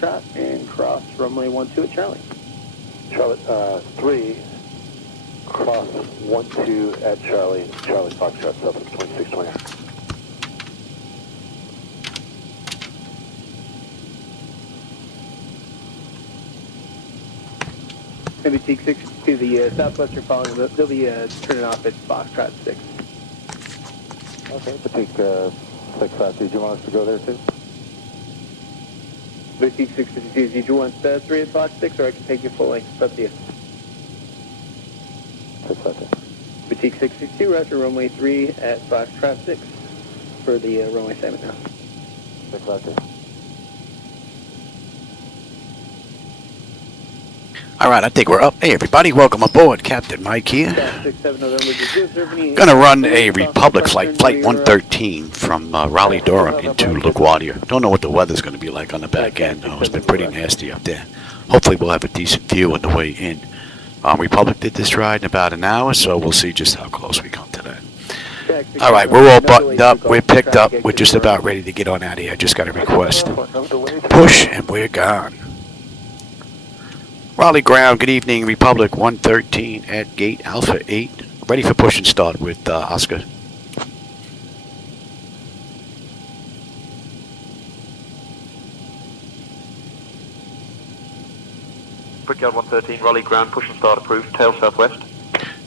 Foxtrot and cross runway 12 at Charlie. Charlie, 3, cross 12 at Charlie, Charlie Foxtrot, Southwest 2620. Boutique 6 to the Southwestern following, they'll be turning off at Foxtrot 6. Okay, Boutique 6, did you want us to go there too? Boutique 652, did you want 3 at Fox 6, or I can take you full length? It's up to you. 6, Boutique 662, roger runway 3 at Foxtrot 6 for the runway 7 now. 6, All right, I think we're up. Hey, everybody, welcome aboard. Captain Mike here. Gonna run a Republic flight, Flight 113 from Raleigh Durham into LaGuardia. Don't know what the weather's gonna be like on the back end. It's been pretty nasty up there. Hopefully we'll have a decent view on the way in. Republic did this ride in about an hour, so we'll see just how close we come to that. All right, we're all buttoned up. We're picked up. We're just about ready to get on out of here. I just got a request. Push, and we're gone. Raleigh ground, good evening, Republic 113 at gate Alpha 8. Ready for push and start with Oscar. Brickyard 113, Raleigh ground, push and start approved, tail southwest.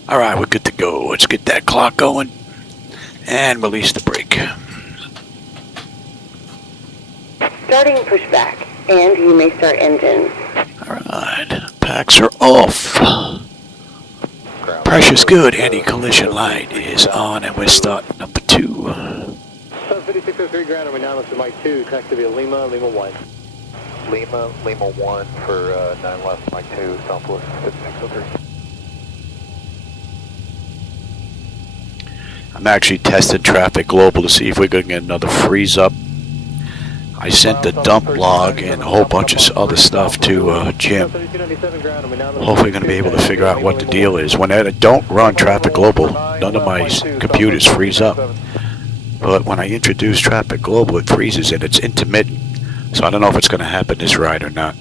All right, we're good to go. Let's get that clock going and release the brake. Starting pushback, and you may start engines. All right, packs are off. Pressure's good. Anti-collision light is on, and we're starting number 2. 5603 ground, and we now left Mike 2, taxi via Lima, Lima 1. Lima 1 for 9 left, Mike 2, Southwest 5603. I'm actually testing Traffic Global to see if we're going to get another freeze up. I sent the dump log and a whole bunch of other stuff to Jim. Hopefully going to be able to figure out what the deal is. When I don't run Traffic Global, none of my computers freeze up. But when I introduce Traffic Global, it freezes and it's intermittent. So I don't know if it's going to happen this ride or not.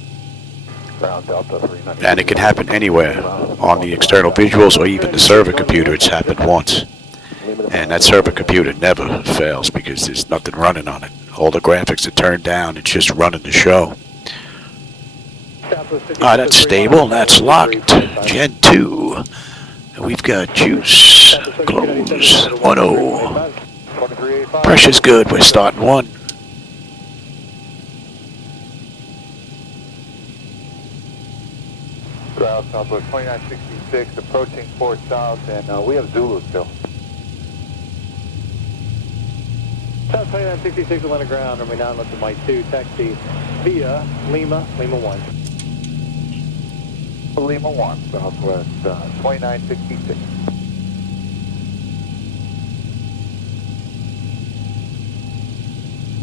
And it can happen anywhere on the external visuals or even the server computer. It's happened once. And that server computer never fails because there's nothing running on it. All the graphics are turned down. It's just running the show. Ah, that's stable. That's locked. Gen 2. We've got juice. Close. 1-0. Pressure's good. We're starting 1. Ground Southwest 2966, approaching 4 south, and we have Zulu still. South 2966, Atlanta ground, runway 9 left to Mike 2, taxi via Lima, Lima 1. Lima 1, Southwest 2966.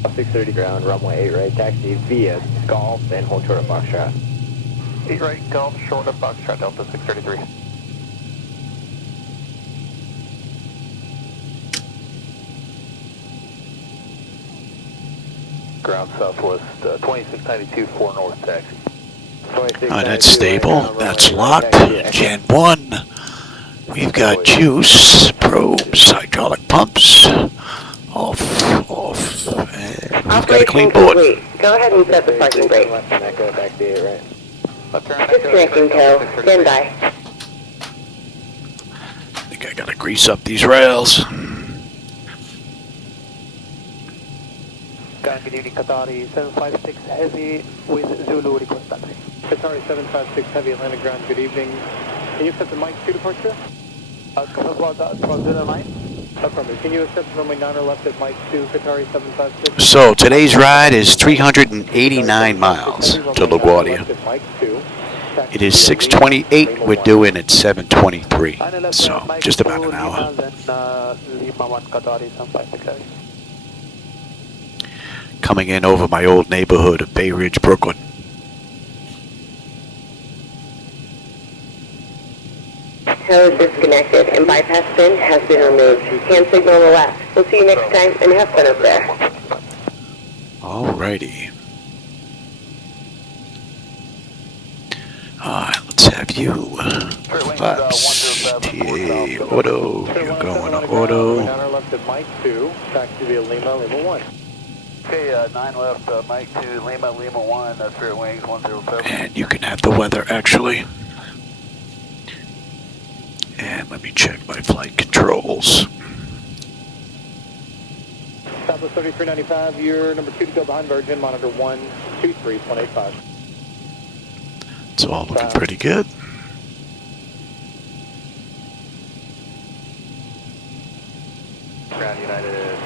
South 630 ground, runway 8 right, taxi via Golf and hold short of Foxtrot. 8 right, Golf, short of Foxtrot, Delta 633. Ground Southwest 2692, 4 north taxi. That's stable. That's locked. Gen 1. We've got juice, probes, hydraulic pumps. Off. And we've got a clean board. Go ahead and set the parking brake. Disconnecting tow. Stand by. I think I gotta grease up these rails. Good evening, Qatari 756 Heavy with Zulu request taxi. Qatari 756 Heavy, Atlanta ground, good evening. Can you accept the Mike 2 departure? Can you accept the runway 9 or left at Mike 2, Qatari 756? So today's ride is 389 miles to LaGuardia. It is 6:28. We're doing at 7:23. So just about an hour. Coming in over my old neighborhood of Bay Ridge, Brooklyn. Tow is disconnected and bypass pin has been removed. Hand signal on the left. We'll see you next time and have fun up there. Alrighty. have you. Flaps, TA, auto, you're going to auto. 9 left at Mike 2, taxi via Lima, Lima 1. Okay, 9 left, Mike 2, Lima, Lima 1, Spirit Wings 107. And you can have the weather, actually. And let me check my flight controls. Southwest 3395, you're number 2 to go behind Virgin, monitor 123.185. It's all looking pretty good. Ground United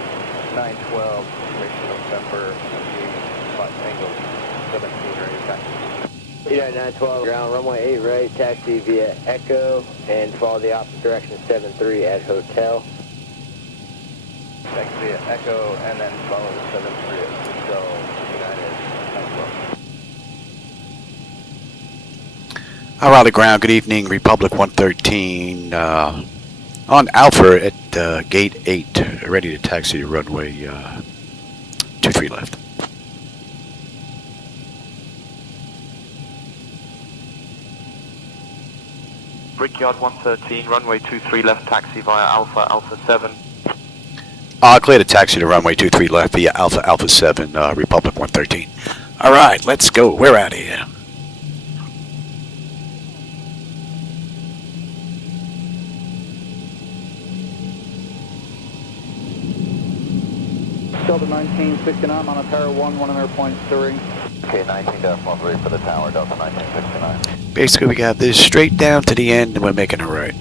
912, November, Tango 17, ready taxi. United 912, ground runway 8 right, taxi via Echo, and follow the opposite direction 73 at Hotel. Taxi via Echo, and then follow the 73 at Hotel, United 912. Raleigh ground, good evening, Republic 113, on Alpha at gate 8, ready to taxi to runway 23 left. Brickyard 113, runway 23 left, taxi via Alpha, Alpha 7. Clear to taxi to runway 23 left via Alpha, Alpha 7, Republic 113. Alright, let's go, we're out of here. Delta 1969, on a tower 1 point stirring. Okay, 19.13 for the tower, Delta 1969. Basically, we got this straight down to the end, and we're making a right.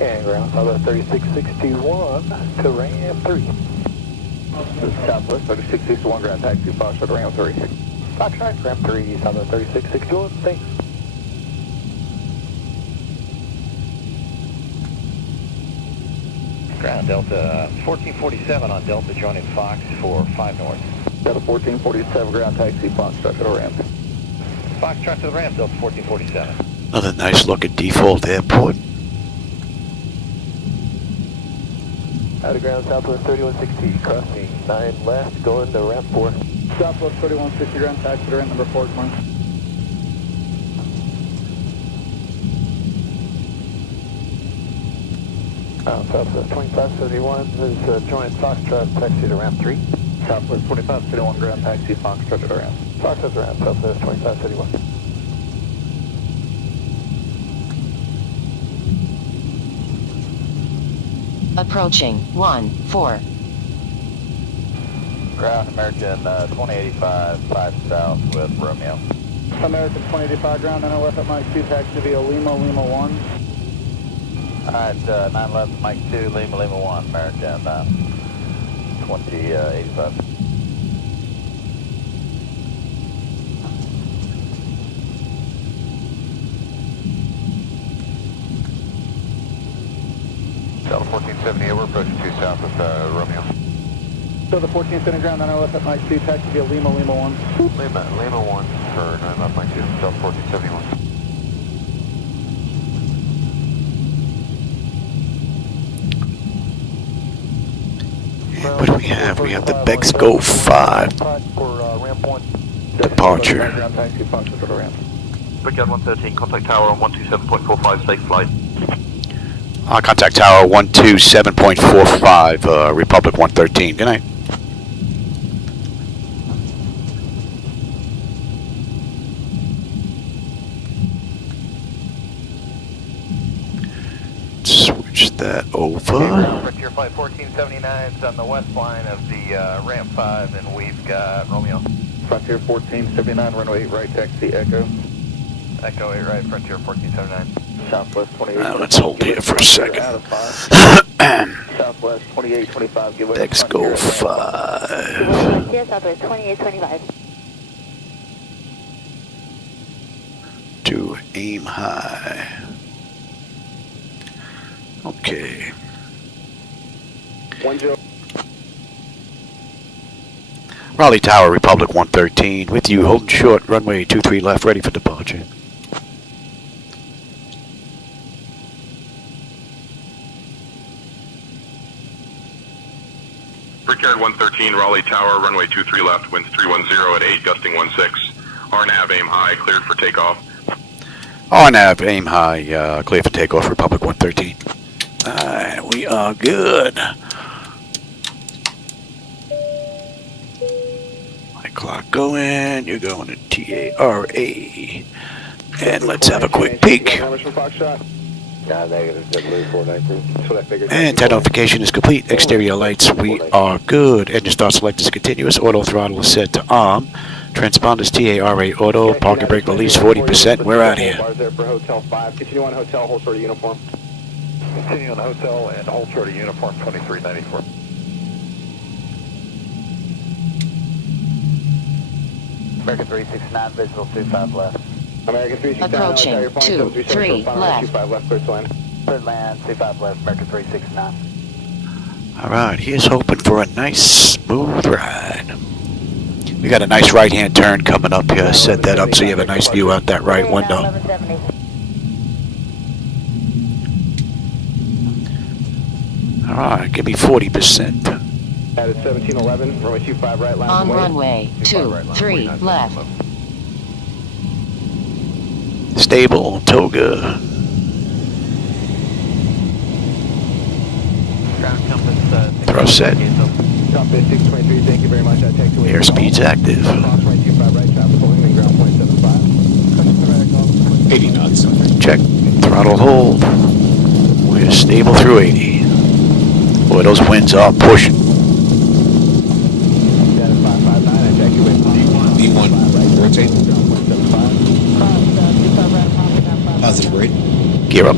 And ground, Southwest 36621 to Ram 3. This is Southwest 36621, ground taxi, Foxtrot Ram 3. Foxtrot Ram 3, Southwest 3661, thanks. Ground Delta 1447 on Delta joining Fox for 5 north. Delta 1447, ground taxi, Foxtrot to the Ram. Foxtrot to the Ram, Delta 1447. Another nice look at default airport. Out of ground, Southwest 3160, crossing 9 left, going to ramp 4. Southwest 3160, ground taxi to ramp number 4, climb. Southwest 2571 is joining Foxtrot, taxi to ramp 3. Southwest 2571, ground taxi, Foxtrot to the ramp. Foxtrot to ramp, Southwest 2571. Approaching 1-4. Ground American 2085, 5 south with Romeo. American 2085, ground 9 left at Mike 2, taxi via Lima, Lima 1. Alright, 9 left, Mike 2, Lima, Lima 1, American 2085. Delta 1470, we're approaching 2 south with Romeo. So the 1470, ground 9 left at Mike 2, taxi via Lima, Lima 1. Lima 1 for 9 left, Mike 2, Delta 1471. What do we have? We have the Bexco 5 departure. Brickyard 113, contact tower on 127.45, safe flight. Contact tower 127.45, Republic 113. Good night. Switch that over. Frontier Flight 1479 is on the west line of the ramp 5, and we've got Romeo. Frontier 1479, runway 8 right, taxi Echo. Echo 8 right, Frontier 1479. Southwest 28. Let's hold here for a second. Southwest 2825, give way. Bexco 5. Yes, Southwest 2825. To aim high. Okay. 10. Raleigh Tower, Republic 113. With you, holding short, runway 23 left, ready for departure. Brickyard 113, Raleigh Tower, runway 23 left, winds 310 at 8, gusting 16. RNAV, aim high, cleared for takeoff. RNAV, aim high, clear for takeoff, Republic 113. Alright, we are good. My clock going, you're going to TARA. And let's have a quick peek. And type notification is complete. Exterior lights, we are good. Engine start select is continuous. Auto throttle is set to arm. Transponders TARA auto. Parking brake release 40%. We're out here. Continue on hotel, hold short of uniform. Continue on hotel and hold short of uniform 2394. American 369, visual 25 left. American 369, approaching 23 left. 25 left, clear to land. Third land, 25 left, American 369. Alright, here's hoping for a nice smooth ride. We got a nice right hand turn coming up here. Set that up so you have a nice view out that right window. Alright, give me 40%. That is 1711, runway 25 right, line On runway 23 left. Stable, toga. Thrust set. Cockpit 623, thank you very much. Airspeed's active. 80 knots. Check. Throttle hold. We're stable through 80. Boy, those winds are pushing. V1, rotate. Positive rate. Gear up.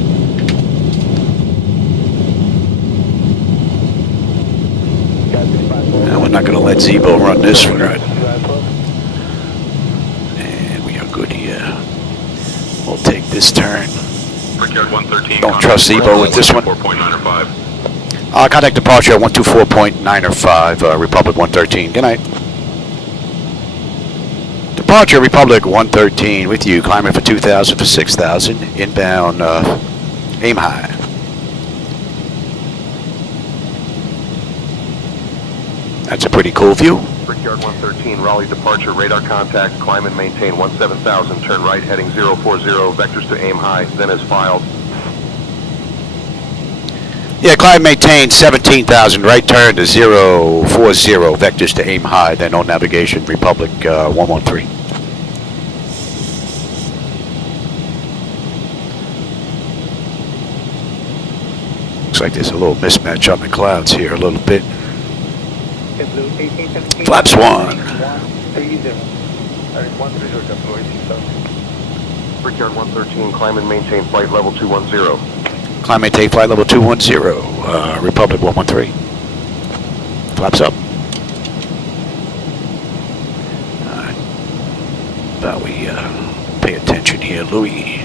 Now we're not going to let Zibo run this ride. And we are good here. We'll take this turn. Brickyard 113. Don't trust Zibo with this one. 4.9 or 5. Contact departure at 124.9 or 5, Republic 113. Good night. Departure Republic 113 with you. Climbing for 2,000 for 6,000. Inbound, aim high. That's a pretty cool view. Brickyard 113, Raleigh departure, radar contact, climb and maintain 17,000, turn right heading 040, vectors to aim high, then as filed. Yeah, climb maintain 17,000, right turn to 040, vectors to aim high, then on navigation, Republic 113. Looks like there's a little mismatch on the clouds here a little bit. Flaps 1. Brickyard 113, climb and maintain flight level 210. Climb maintain flight level 210, Republic 113. Flaps up. Alright. Thought we pay attention here, Louis.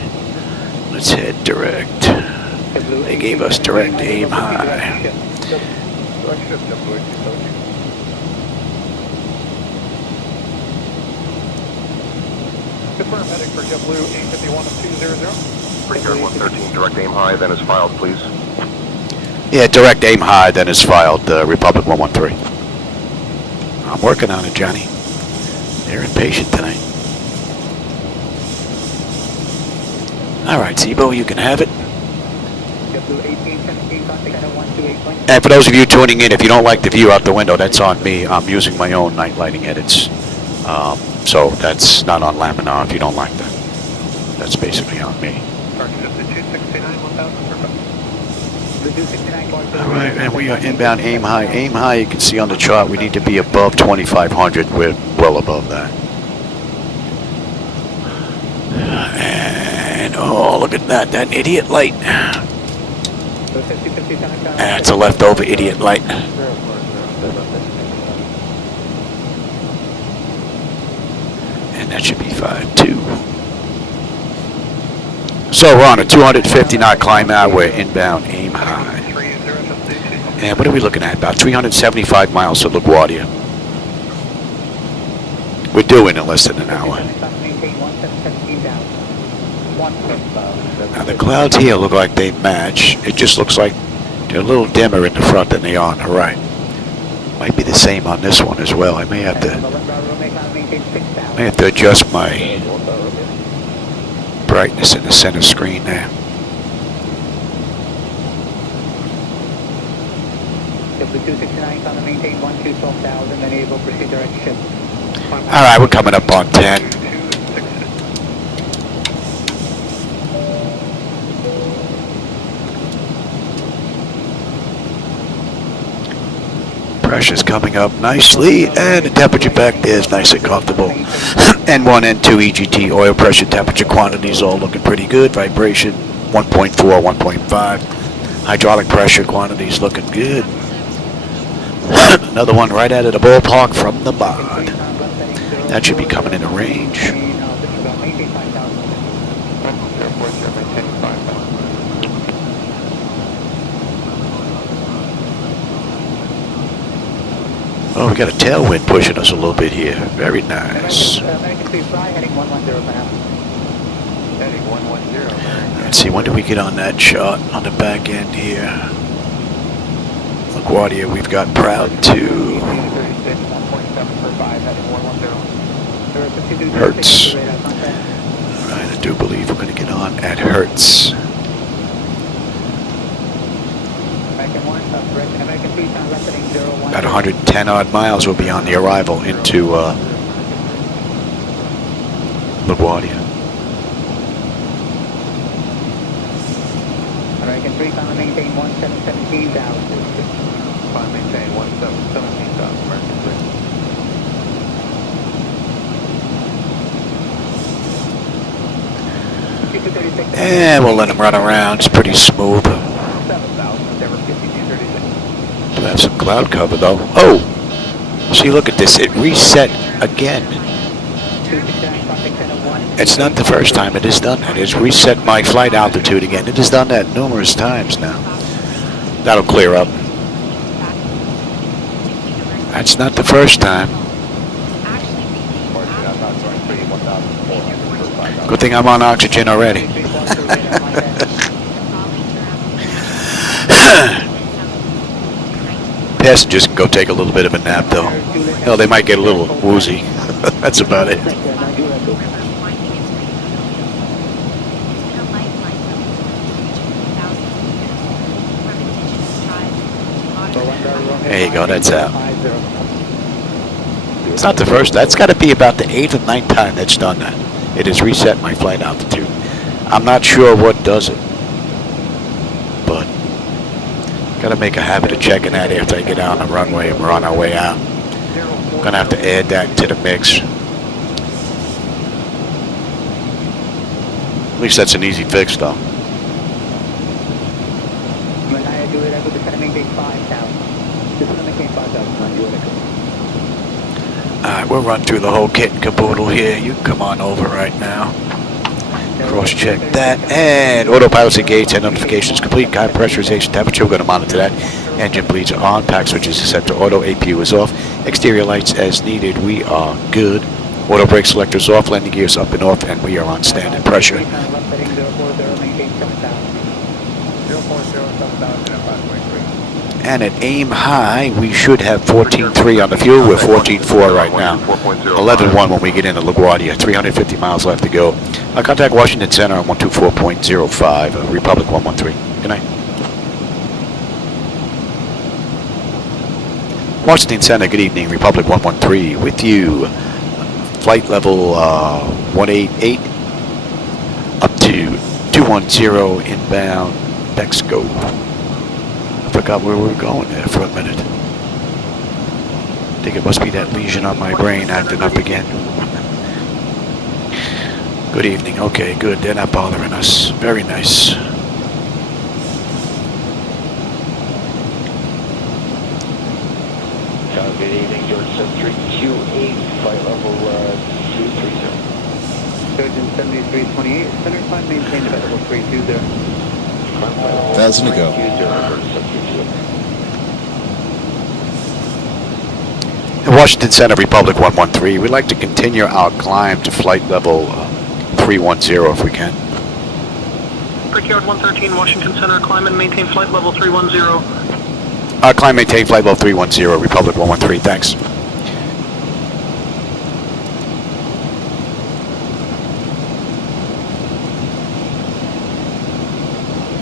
Let's head direct. They gave us direct aim high. Confirm heading for JetBlue 851 of 200. Brickyard 113, direct aim high, then as filed, please. Yeah, direct aim high, then is filed, Republic 113. I'm working on it, Johnny. They're impatient tonight. Alright, Zibo, you can have it. And for those of you tuning in, if you don't like the view out the window, that's on me. I'm using my own night lighting edits. So that's not on Laminar if you don't like that. That's basically on me. Alright, and we are inbound aim high. Aim high, you can see on the chart, we need to be above 2,500. We're well above that. And, oh, look at that, that idiot light. That's a leftover idiot light. And that should be 5-2. So we're on a 250 knot climb out. We're inbound aim high. And what are we looking at? About 375 miles to LaGuardia. We're due in less than an hour. Now the clouds here look like they match. It just looks like they're a little dimmer in the front than they are on the right. Might be the same on this one as well. I may have to adjust my brightness in the center screen there. Alright, we're coming up on 10. Pressure's coming up nicely, and the temperature back there is nice and comfortable. N1, N2, EGT, oil pressure, temperature quantities all looking pretty good. Vibration 1.4, 1.5. Hydraulic pressure quantities looking good. Another one right out of the ballpark from the mod. That should be coming into range. Oh, we got a tailwind pushing us a little bit here. Very nice. Let's see, when do we get on that shot on the back end here? Guardia, we've got Proud to Hertz. Alright, I do believe we're going to get on at Hertz. About 110 odd miles will be on the arrival into LaGuardia. American 3, climb maintain 17,000. Climb maintain 17,000, American 3. And we'll let them run around. It's pretty smooth. We'll have some cloud cover though. Oh! See, look at this. It reset again. It's not the first time it has done that. It's reset my flight altitude again. It has done that numerous times now. That'll clear up. That's not the first time. Good thing I'm on oxygen already. Passengers can go take a little bit of a nap though. Hell, they might get a little woozy. That's about it. There you go, that's out. It's not the first, that's got to be about the 8th or 9th time that's done that. It has reset my flight altitude. I'm not sure what does it, but got to make a habit of checking that after I get out on the runway and we're on our way out. I'm going to have to add that to the mix. At least that's an easy fix though. Alright, we'll run through the whole kit and caboodle here. You can come on over right now. Cross-check that. And autopilot's engaged, and notifications complete. Guide pressurization temperature, we're going to monitor that. Engine bleeds are on. Pack switches are set to auto. APU is off. Exterior lights as needed. We are good. Auto brake selectors off. Landing gears up and off, and we are on standard pressure. And at aim high, we should have 14.3 on the fuel. We're 14.4 right now. 11.1 when we get into LaGuardia. 350 miles left to go. Contact Washington Center on 124.05, Republic 113. Good night. Washington Center, good evening. Republic 113 with you. Flight level 188 up to 210 inbound. Decks go. I forgot where we were going there for a minute. I think it must be that lesion on my brain acting up again. Good evening. Okay, good. They're not bothering us. Very nice. Good evening, George 7328, flight level 230. Surgeon 7328, center climb maintained at level 320. 1,000 to go. Washington Center, Republic 113. We'd like to continue our climb to flight level 310 if we can. Brickyard 113, Washington Center, climb and maintain flight level 310. Climb maintain flight level 310, Republic 113, thanks.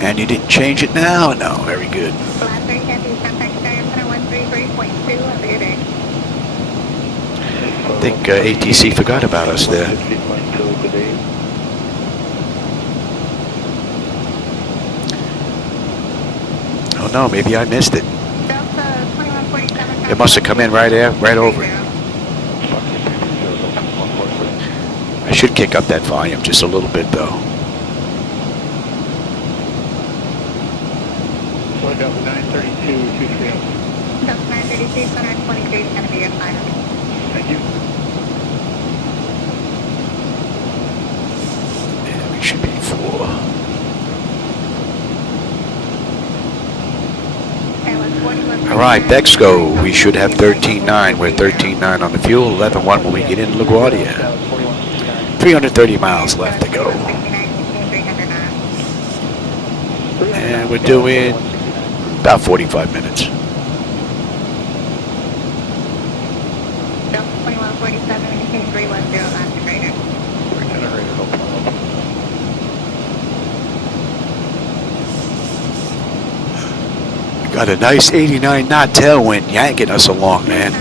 And you didn't change it now? No, very good. I think ATC forgot about us there. Oh no, maybe I missed it. It must have come in right over it. I should kick up that volume just a little bit though. So I got 932, 230. That's 932, so 923 is going to be your final. Thank you. And we should be 4. All right, decks go. We should have 13.9. We're 13.9 on the fuel, 11.1 when we get into LaGuardia. 330 miles left to go. And we're doing about 45 minutes. Delta 2147, anything 310 on the grader. Got a nice 89 knot tailwind yanking us along, man.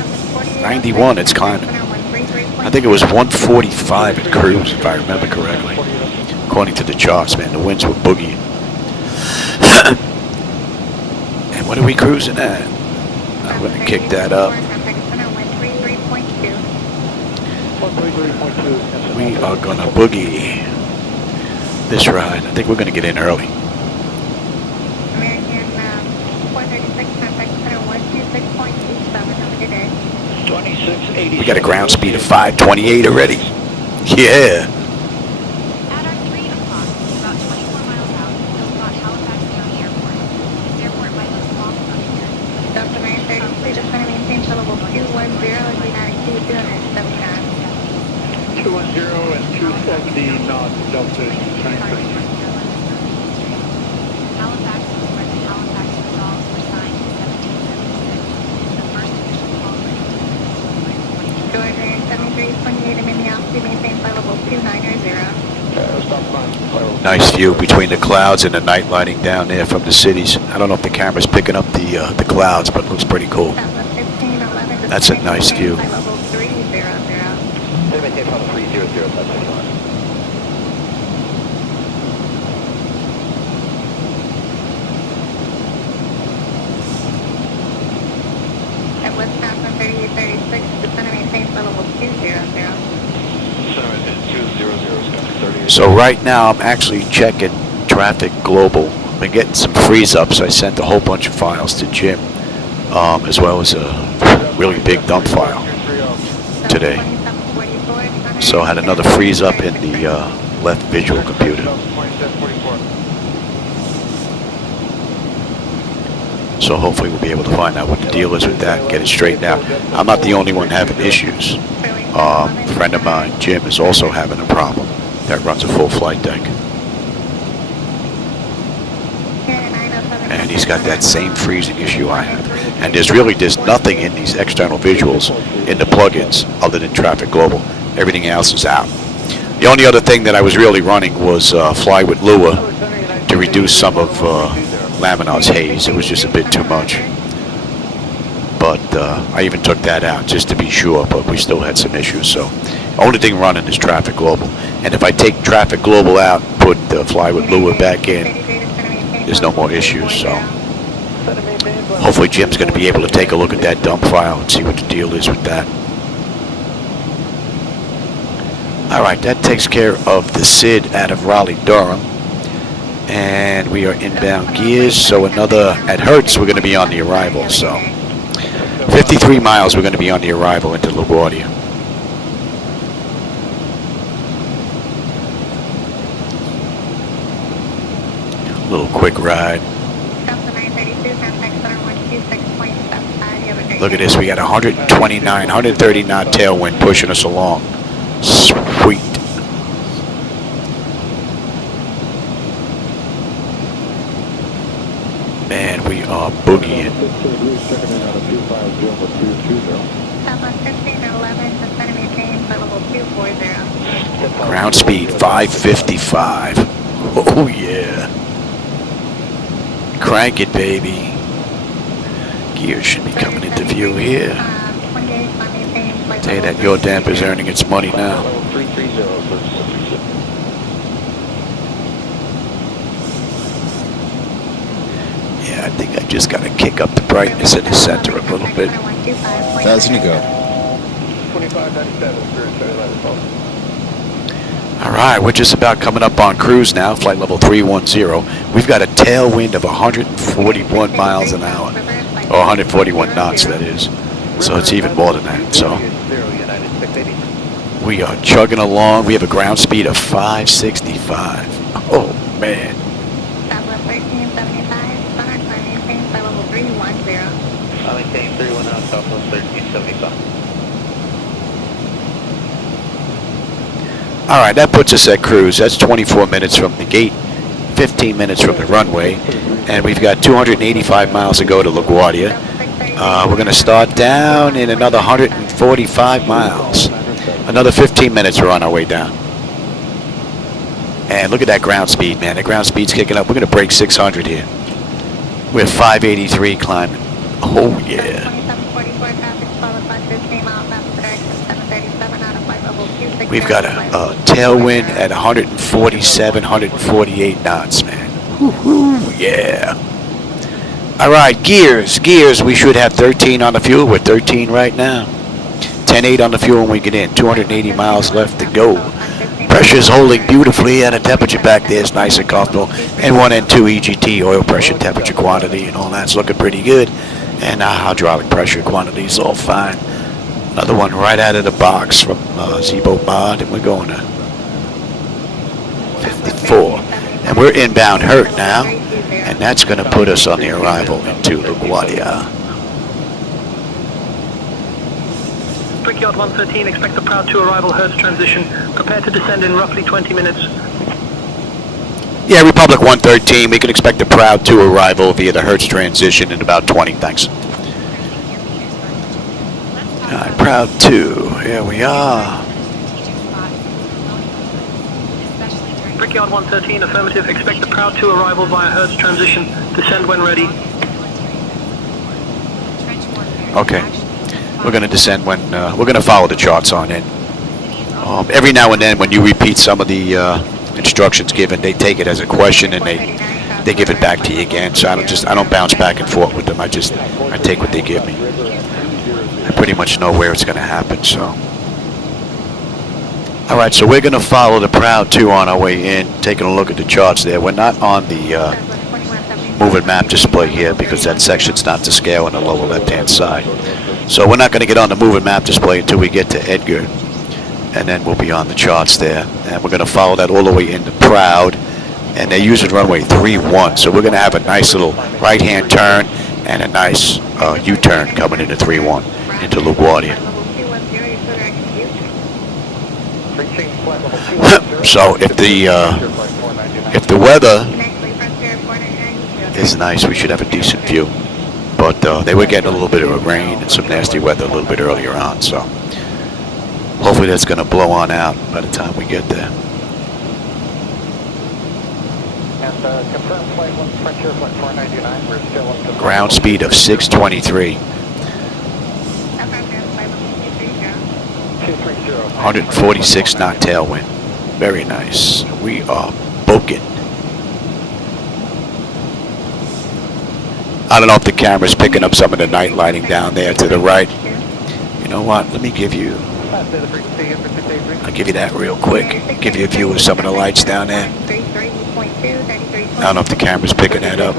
91, it's climbing. I think it was 145 at cruise, if I remember correctly. According to the charts, man, the winds were boogieing. And what are we cruising at? I'm going to kick that up. We are going to boogie this ride. I think we're going to get in early. We got a ground speed of 528 already. Yeah. At our 3 o'clock, about 24 miles out, we'll spot Halifax County Airport. This airport might look small from here. Delta 933, just going to maintain level 210 and be 92, 279. 210 and 270 knots, Delta 933. Halifax is where the Halifax Withdrawals were signed in 1776. The first official call for Georgia 7328, I'm in the altitude, maintain flight level 290. Nice view between the clouds and the night lighting down there from the cities. I don't know if the camera's picking up the clouds, but it looks pretty cool. That's a nice view. At Westbound 3836, just going to maintain flight level 200. So right now I'm actually checking Traffic Global. I've been getting some freeze-ups. I sent a whole bunch of files to Jim, as well as a really big dump file today. So I had another freeze-up in the left visual computer. So hopefully we'll be able to find out what the deal is with that and get it straightened out. I'm not the only one having issues. A friend of mine, Jim, is also having a problem that runs a full flight deck. And he's got that same freezing issue I have. And there's nothing in these external visuals in the plugins other than Traffic Global. Everything else is out. The only other thing that I was really running was Fly with Lua to reduce some of Laminar's haze. It was just a bit too much. But I even took that out just to be sure, but we still had some issues. So the only thing running is Traffic Global. And if I take Traffic Global out, put Fly with Lua back in, there's no more issues. So hopefully Jim's going to be able to take a look at that dump file and see what the deal is with that. All right, that takes care of the SID out of Raleigh Durham. And we are inbound gears, so another, at Hertz, we're going to be on the arrival, so 53 miles we're going to be on the arrival into LaGuardia. A little quick ride. Look at this, we got 129, 130 knot tailwind pushing us along. Sweet. Man, we are boogieing. Ground speed 555. Oh yeah. Crank it, baby. Gears should be coming into view here. Tell you that your damper's earning its money now. Yeah, I think I just gotta kick up the brightness in the center a little bit. 1,000 to go. 2597, Spirit 711. Alright, we're just about coming up on cruise now, flight level 310. We've got a tailwind of 141 miles an hour. Or 141 knots, that is. So it's even more than that. So we are chugging along. We have a ground speed of 565. Oh, man. I'll maintain 310, Southwest 1375. Alright, that puts us at cruise. That's 24 minutes from the gate, 15 minutes from the runway, and we've got 285 miles to go to LaGuardia. We're going to start down in another 145 miles. Another 15 minutes, we're on our way down. And look at that ground speed, man. The ground speed's kicking up. We're going to break 600 here. We're 583 climbing. Oh, yeah. We've got a tailwind at 147, 148 knots, man. Woo-hoo, yeah. All right, gears. We should have 13 on the fuel. We're 13 right now. 10.8 on the fuel when we get in. 280 miles left to go. Pressure's holding beautifully, and the temperature back there is nice and comfortable. And 1 and 2 EGT, oil pressure, temperature, quantity, and all that's looking pretty good. And hydraulic pressure, quantity is all fine. Another one right out of the box from ZiboMod, and we're going to 54. And we're inbound Hurt now, and that's going to put us on the arrival into LaGuardia. Brickyard 113, expect the Proud 2 arrival Hertz transition. Prepare to descend in roughly 20 minutes. Yeah, Republic 113, we can expect the Proud 2 arrival via the Hertz transition in about 20, thanks. Alright, Proud 2, here we are. Brickyard 113, affirmative, expect the Proud 2 arrival via Hertz transition. Descend when ready. Okay, we're going to descend when, we're going to follow the charts on in. Every now and then when you repeat some of the instructions given, they take it as a question and they give it back to you again. So I don't bounce back and forth with them. I take what they give me. I pretty much know where it's going to happen. So, all right. So we're going to follow the Proud 2 on our way in. Taking a look at the charts there. We're not on the moving map display here because that section's not to scale on the lower left-hand side. So we're not going to get on the moving map display until we get to Edgar. And then we'll be on the charts there. And we're going to follow that all the way into Proud. And they're using runway 31. So we're going to have a nice little right-hand turn and a nice U-turn coming into 31 into LaGuardia. So if the weather is nice, we should have a decent view. But they were getting a little bit of rain and some nasty weather a little bit earlier on. So hopefully that's going to blow on out by the time we get there. And confirm flight 1 Frontier Flight 499, we're still up to Ground speed of 623. 146 knot tailwind. Very nice. We are booking. I don't know if the camera's picking up some of the night lighting down there to the right. You know what? Let me give you... I'll give you that real quick. Give you a view of some of the lights down there. I don't know if the camera's picking that up.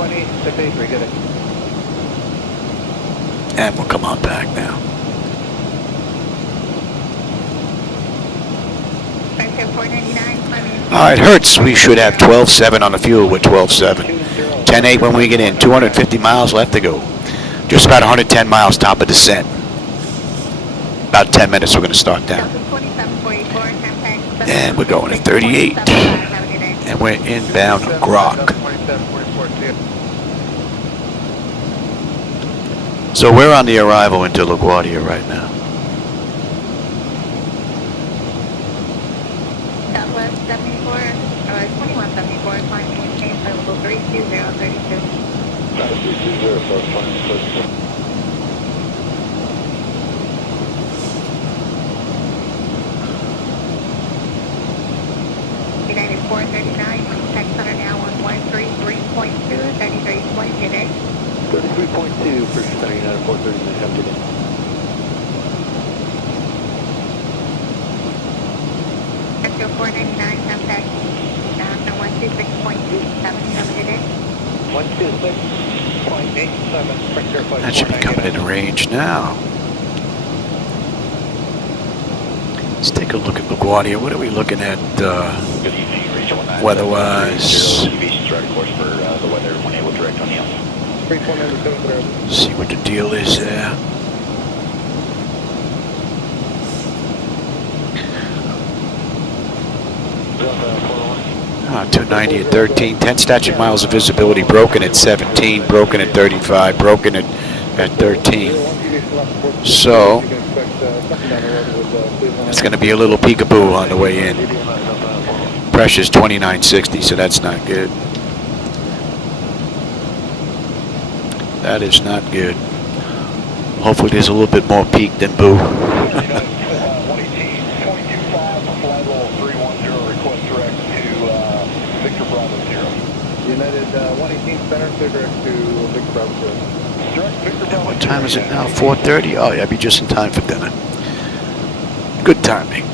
And we'll come on back now. Alright, Hertz, we should have 12.7 on the fuel with 12.7. 10.8 when we get in. 250 miles left to go. Just about 110 miles top of descent. About 10 minutes we're going to start down. And we're going at 38. And we're inbound Grok. So we're on the arrival into LaGuardia right now. Southwest 74, or 2174, climb maintain level 32032. 320, approach climb 32. 439, text center now 113.3.2, 3320, good day. 33.2, first center United 439, have a good day. Echo 499, contact now 126.27, have a good day. 126.87, Frontier Flight 499. That should be coming into range now. Let's take a look at LaGuardia. What are we looking at weather-wise? See what the deal is there. Ah, 290 at 13, 10 statute miles of visibility, broken at 17, broken at 35, broken at 13. So, it's going to be a little peekaboo on the way in. Pressure's 2960, so that's not good. That is not good. Hopefully there's a little bit more peak than boo. United 118 center, direct to Victor Bravo 0. What time is it now? 4:30? Oh, yeah, I'll be just in time for dinner. Good timing.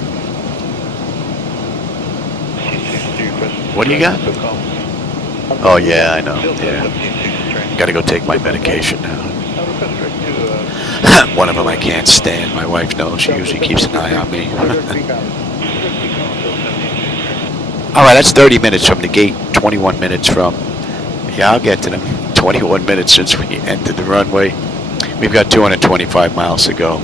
What do you got? Oh, yeah, I know. Yeah. Gotta go take my medication now. One of them I can't stand. My wife knows. She usually keeps an eye on me. All right, that's 30 minutes from the gate, 21 minutes from... Yeah, I'll get to them. 21 minutes since we entered the runway. We've got 225 miles to go.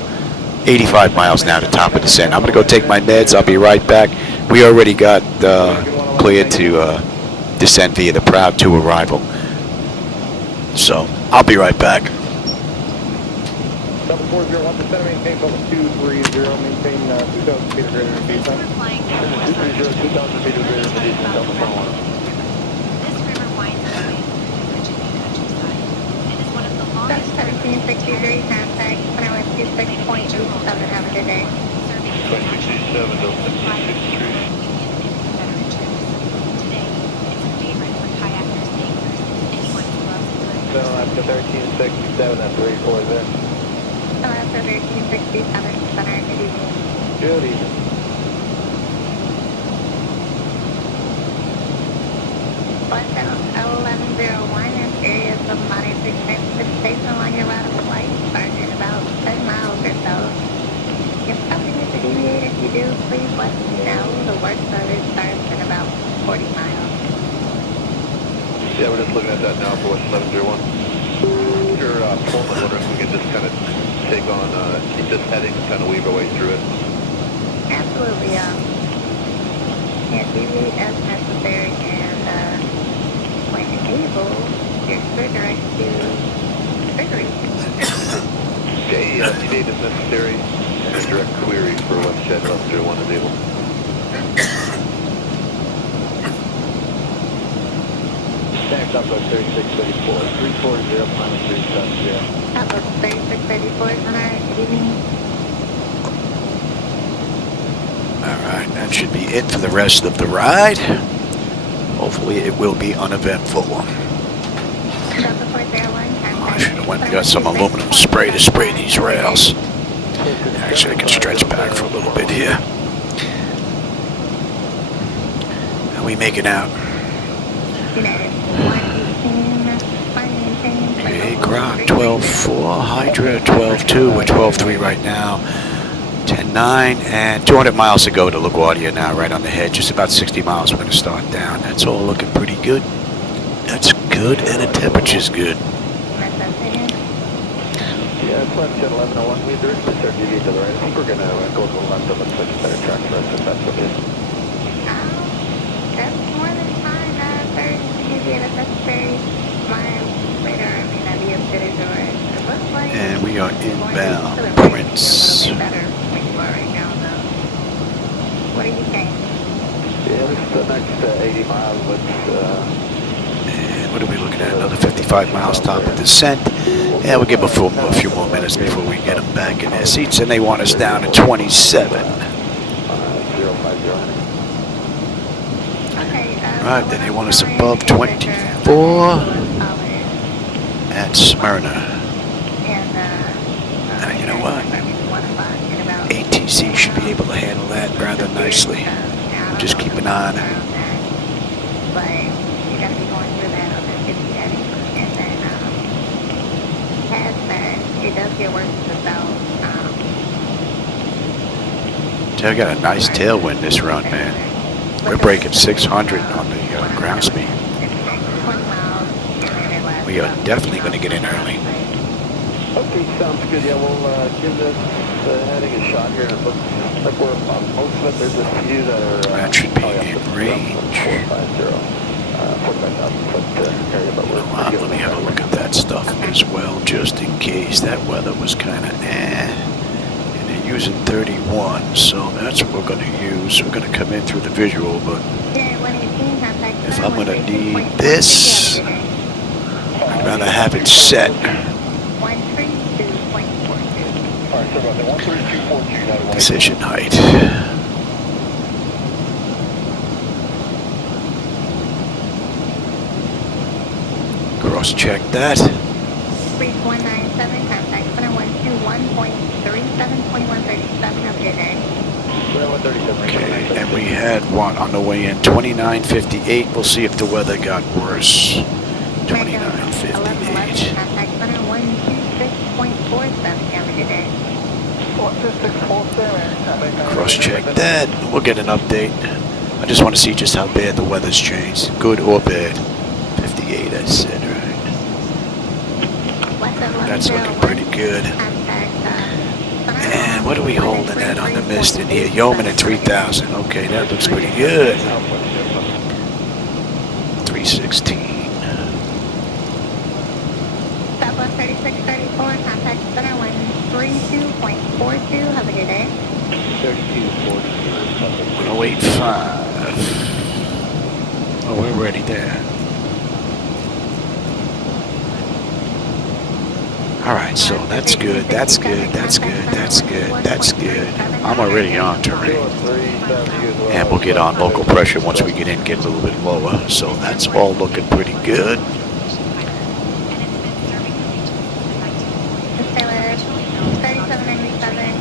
85 miles now to top of descent. I'm going to go take my meds. I'll be right back. We already got cleared to descend via the Proud 2 arrival. So, I'll be right back. 740, center, maintain level 230, maintain 2,000 feet or greater in descent. 230, 2,000 feet or greater in descent, Delta 41. This river winds its way through the Virginia countryside. It is one of the longest... 1763, contact center with 26.27, have a good day. 2667, Delta 1763. Confederate troops. Today, it's a favorite for kayakers, anglers, and anyone who loves a good... So after 1367, that's 34 there. So after 1367, center, good evening. Good evening. Flight 1101, in areas of moderate precipitation along your route of flight, starting in about 10 miles or so. If something is to deviate, if you do, please let me know. The worst of it starts in about 40 miles. Yeah, we're just looking at that now for West 701. Your Pullman, wondering if we can just kind of take on, keep this heading and kind of weave our way through it. Absolutely, and deviate as necessary, and when able, you're direct to Vickery. Okay, deviate as necessary, and a direct query for WestJet 1101 is able. Next up at 3634, 340, minus 370. That was 3634, center, good evening. Alright, that should be it for the rest of the ride. Hopefully it will be uneventful. I should have went and got some aluminum spray to spray these rails. Actually, I can stretch back for a little bit here. How we making out? Okay, Grok 12.4, Hydra 12.2, we're 12.3 right now. 10.9, and 200 miles to go to LaGuardia now, right on the head. Just about 60 miles we're going to start down. That's all looking pretty good. That's good, and the temperature's good. Yeah, it's left 1101. There is a certain deviate to the right. I think we're going to go to the left of the switch better track for us if that's what it is. That's more than fine. Third deviate if necessary. My radar may not be as good as yours. And we are inbound, Prince. What do you think? Yeah, this is the next 80 miles. And what are we looking at? Another 55 miles top of descent. Yeah, we'll give them a few more minutes before we get them back in their seats. And they want us down to 27. Right, then they want us above 24 at Smyrna. Now, you know what? ATC should be able to handle that rather nicely. We'll just keep an eye on it. But you gotta be going through that on the 50 heading. And then, past that, it does get worse in the south. So I got a nice tailwind this run, man. We're breaking 600 on the ground speed. We are definitely going to get in early. Okay, sounds good. Yeah, we'll give this heading a shot here. It looks like we're on most of it. There's a few that are... That should be in range. 45,000 foot area, but we're... Let me have a look at that stuff as well, just in case. That weather was kind of And they're using 31, so that's what we're going to use. We're going to come in through the visual, but if I'm going to need this, I'd rather have it set. Decision height. Cross-check that. 3197, contact center 121.37.137 of your day. Okay, and we had one on the way in, 2958. We'll see if the weather got worse. 2958. Contact center 126.47 of your day. Cross-check that. We'll get an update. I just want to see just how bad the weather's changed, good or bad. 58, I said, right? That's looking pretty good. And what are we holding at on the mist in here? Yeoman at 3,000. Okay, that looks pretty good. 316. Southwest 3634, contact center 132.42. Have a good day. 1085. Oh, we're already there. Alright, so that's good, that's good, that's good, that's good, that's good. I'm already on terrain. And we'll get on local pressure once we get in, get a little bit lower. So that's all looking pretty good.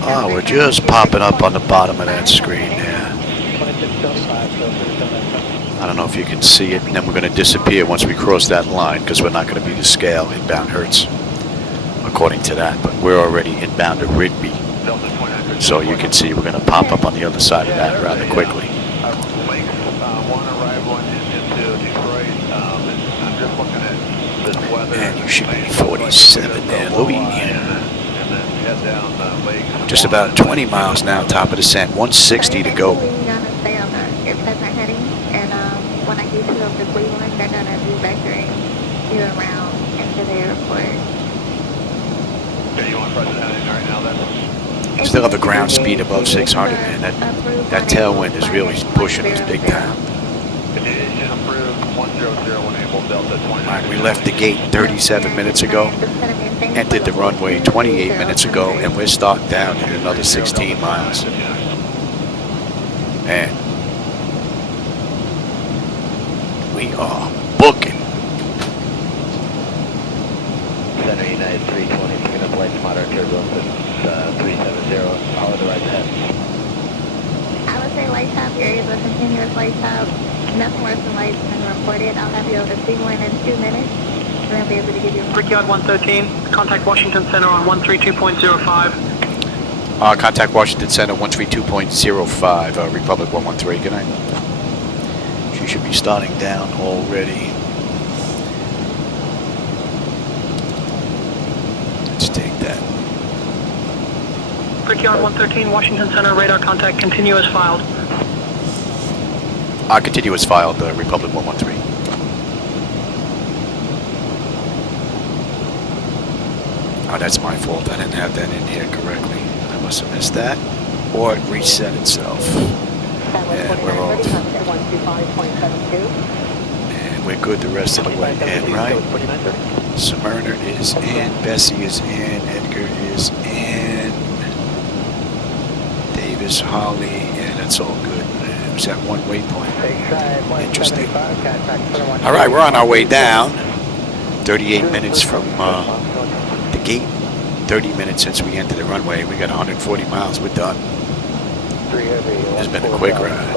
Oh, we're just popping up on the bottom of that screen there. I don't know if you can see it, and then we're going to disappear once we cross that line, because we're not going to be to scale inbound hertz, according to that, but we're already inbound to Rigby. So you can see we're going to pop up on the other side of that rather quickly. And you should be 47 there, Louis. Just about 20 miles now, top of descent, 160 to go. When I get you up to Cleveland, they're going to be vectoring you around into the airport. Okay, you want present heading right now then? Still have a ground speed above 600, man. That tailwind is really pushing us big time. Condition approved, 1001 Able Delta 29. Right, we left the gate 37 minutes ago, entered the runway 28 minutes ago, and we're starting down in another 16 miles. And we are booking. Center United 320, picking up lights, moderate turbulence at 370, all of the right ahead. I would say light top, areas of continuous light top, nothing worse than lights been reported. I'll have you over Cleveland in 2 minutes. We're going to be able to give you... Brickyard 113, contact Washington Center on 132.05. Contact Washington Center 132.05, Republic 113, good night. She should be starting down already. Let's take that. Brickyard 113, Washington Center, radar contact, continue as filed. Continue as filed, Republic 113. Oh, that's my fault. I didn't have that in here correctly. I must have missed that. Or it reset itself. And we're off. And we're good the rest of the way in, right? Smyrna is in. Bessie is in. Edgar is in. Davis, Holly, and it's all good. It was at one waypoint. Interesting. All right, we're on our way down. 38 minutes from the gate. 30 minutes since we entered the runway. We got 140 miles. We're done. It's been a quick ride.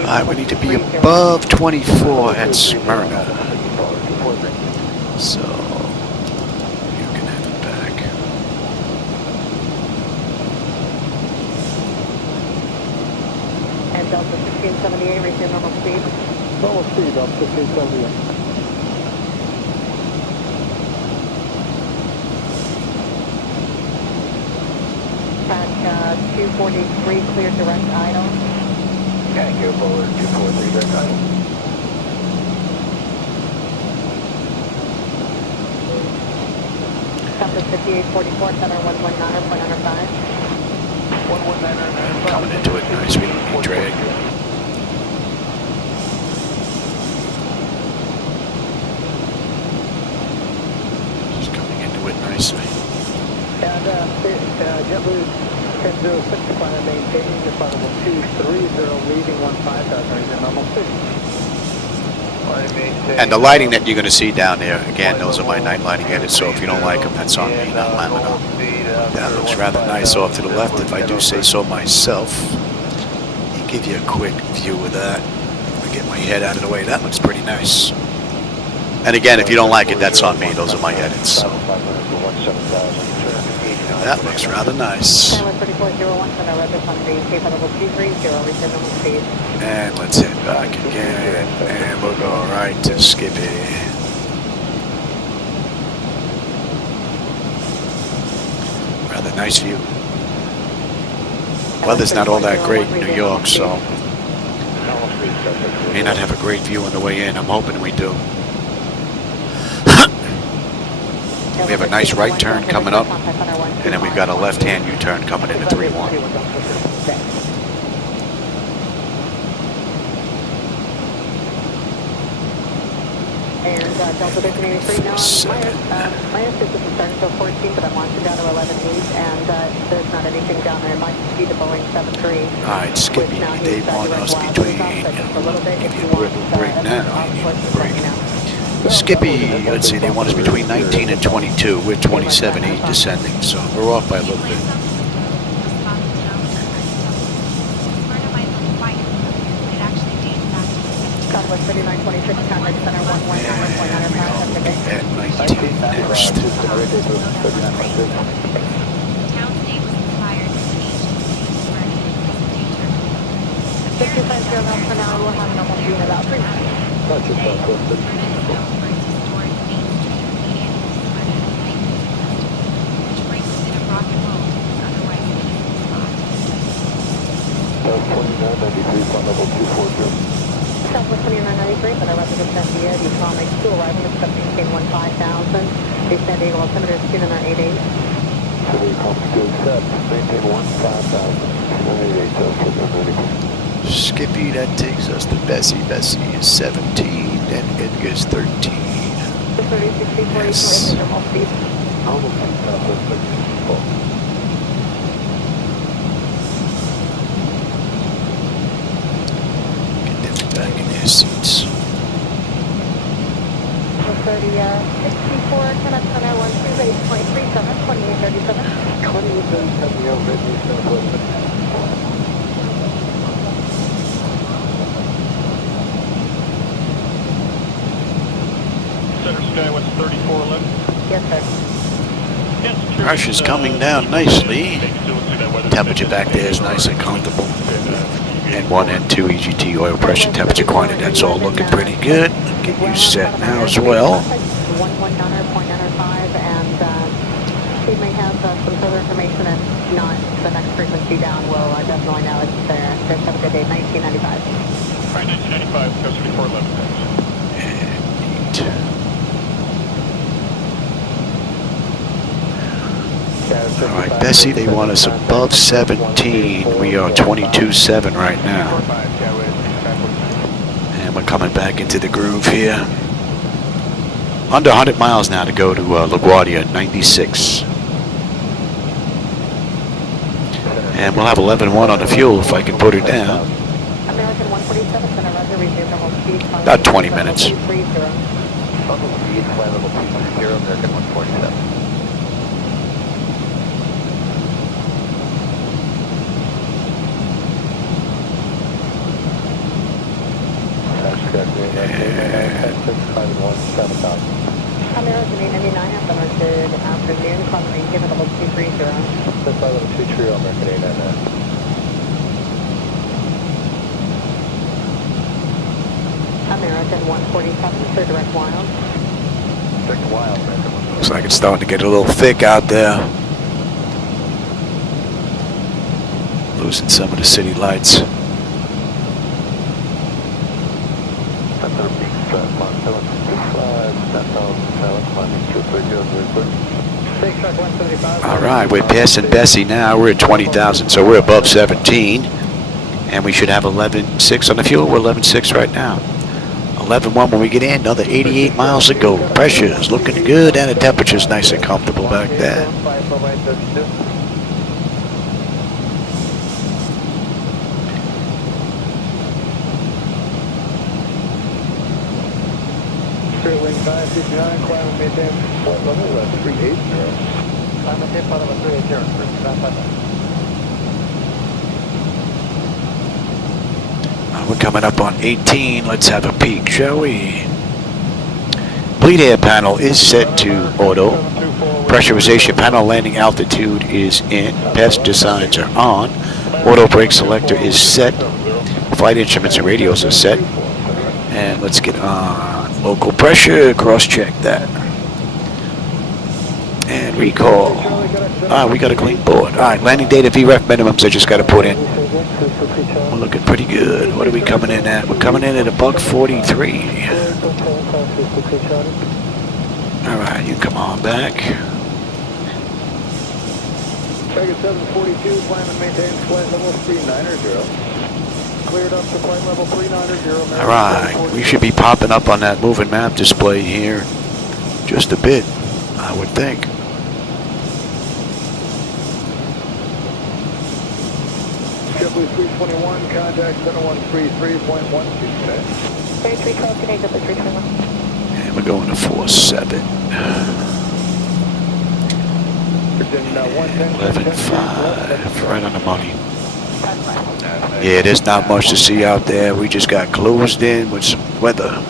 Alright, we need to be above 24 at Smyrna. So, you can have it back. And Delta 1678, resume normal speed. Normal speed, Delta 1678. Track 243, clear direct idle. Thank you, forward 243 direct idle. Delta 5844, center 119.5. Coming into it nice. We don't need drag. Just coming into it nicely. And JetBlue 1006, final maintaining, your final 230, leaving 15,000, normal speed. And the lighting that you're going to see down there, again, those are my night lighting edits, so if you don't like them, that's on me, not Lamino. That looks rather nice off to the left, if I do say so myself. I'll give you a quick view of that. I get my head out of the way. That looks pretty nice. And again, if you don't like it, that's on me. Those are my edits. So. That looks rather nice. And let's head back again. And we'll go right to Skippy. Rather nice view. Weather's not all that great in New York, so may not have a great view on the way in. I'm hoping we do. We have a nice right turn coming up, and then we've got a left-hand U-turn coming into 3-1. And Delta Vision 83 now. My assist is starting to 14, but I'm launching down to 11.8, and there's not anything down there. It might be the Boeing 73. All right, Skippy, they want us between, give you a break now, break. Skippy, let's see, they want us between 19 and 22. We're 27.8 descending, so we're off by a little bit. Southwest 3926, contact center 119.9. At 19 next. For now, we'll have normal speed in about 3 minutes. Southwest 2993, but our resident Sandia, the economic to arrival accepting King 15,000. Descending altimeter is 2988. Skippy, that takes us to Bessie. Bessie is 17, and Edgar's 13. Yes. Get them back in their seats. 64, connect center 128.37, 2837. 2837, Center Skywest 3411. Yes, sir. Pressure's coming down nicely. Temperature back there is nice and comfortable. And 1 and 2 EGT oil pressure temperature quantity. That's all looking pretty good. Get you set now as well. 119.95, and we may have some further information, and not the next frequency down. We'll definitely know it's there. Have a good day, 1995. Right, 1995, coast 3411. All right, Bessie, they want us above 17. We are 22.7 right now. And we're coming back into the groove here. Under 100 miles now to go to LaGuardia, 96. And we'll have 11.1 on the fuel if I can put it down. American 147, center roger, resume normal speed. About 20 minutes. Level speed, flight level 230, American 147. American 899, afternoon, good afternoon, climbing given level 230. Flight level 230, American 899. American 147, clear direct wild. Direct wild, American 147. Looks like it's starting to get a little thick out there. Losing some of the city lights. All right, we're passing Bessie now. We're at 20,000, so we're above 17. And we should have 11.6 on the fuel. We're 11.6 right now. 11.1 when we get in. Another 88 miles to go. Pressure is looking good, and the temperature's nice and comfortable back there. Wind 559, climb and maintain flight level 380. Climb and maintain flight level 380. We're coming up on 18. Let's have a peek, shall we? Bleed air panel is set to auto. Pressurization panel landing altitude is in. Passenger signs are on. Auto brake selector is set. Flight instruments and radios are set. And let's get on local pressure. Cross-check that. And recall. We got a clean board. All right, landing data VREF minimums I just got to put in. We're looking pretty good. What are we coming in at? We're coming in at $143. All right, you come on back. Target 742, climb and maintain flight level 390. Cleared up to flight level 390. All right, we should be popping up on that moving map display here just a bit, I would think. JetBlue 321, contact 7133.12 today. 3312, can I get the 321? And we're going to 47. 11.5, right on the money. Yeah, there's not much to see out there. We just got closed in with some weather.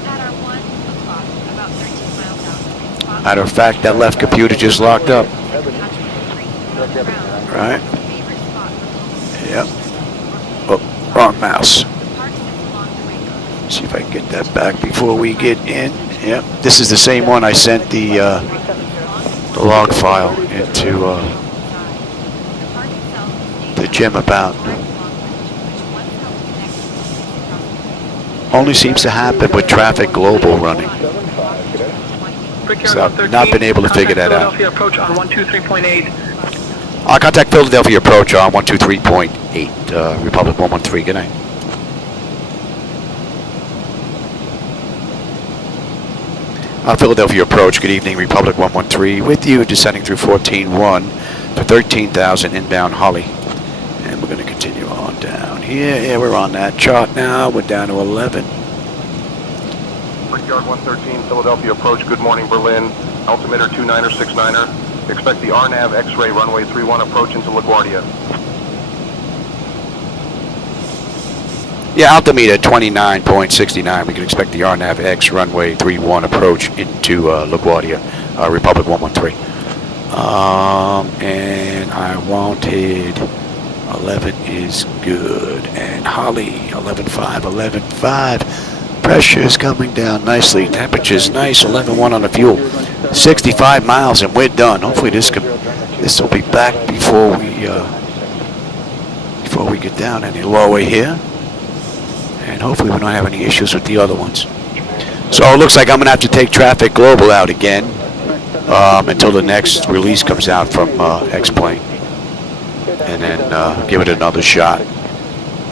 Matter of fact, that left computer just locked up. Right? Yep. Oh, wrong mouse. See if I can get that back before we get in. Yep. This is the same one I sent the log file into the gym about. Only seems to happen with Traffic Global running. So I've not been able to figure that out. Approach on 123.8. I'll contact Philadelphia approach on 123.8, Republic 113. Good night. Philadelphia approach. Good evening, Republic 113. With you, descending through 14.1 to 13,000 inbound Holly. And we're going to continue on down here. Yeah, we're on that chart now. We're down to 11. Brickyard 113, Philadelphia approach. Good morning, Berlin. Altimeter 29er69er. Expect the RNAV X-ray runway 31 approach into LaGuardia. Yeah, altimeter 29.69. We can expect the RNAV X runway 31 approach into LaGuardia, Republic 113. And I wanted 11 is good. And Holly, 11.5, 11.5. Pressure is coming down nicely. Temperature's nice, 11.1 on the fuel. 65 miles and we're done. Hopefully this will be back before we get down any lower here. And hopefully we don't have any issues with the other ones. So it looks like I'm going to have to take Traffic Global out again until the next release comes out from X-Plane. And then give it another shot.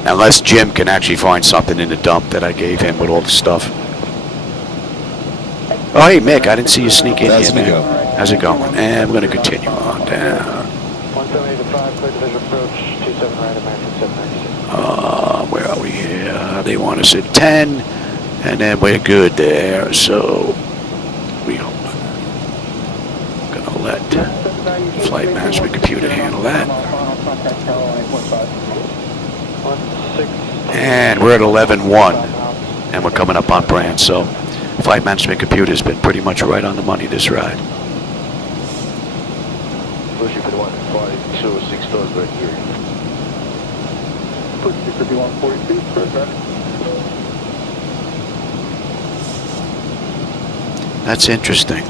Unless Jim can actually find something in the dump that I gave him with all the stuff. Oh, hey, Mick, I didn't see you sneak in here, man. How's it going? And we're going to continue on down. 178-5, clear division approach, 27 right, American 796. Where are we here? They want us at 10, and then we're good there, so we are going to let flight management computer handle that. And we're at 11-1, and we're coming up on brand, so flight management computer has been pretty much right on the money this ride. Push you for the 152, 6 doors right here. Push you for the 142, spread back. That's interesting.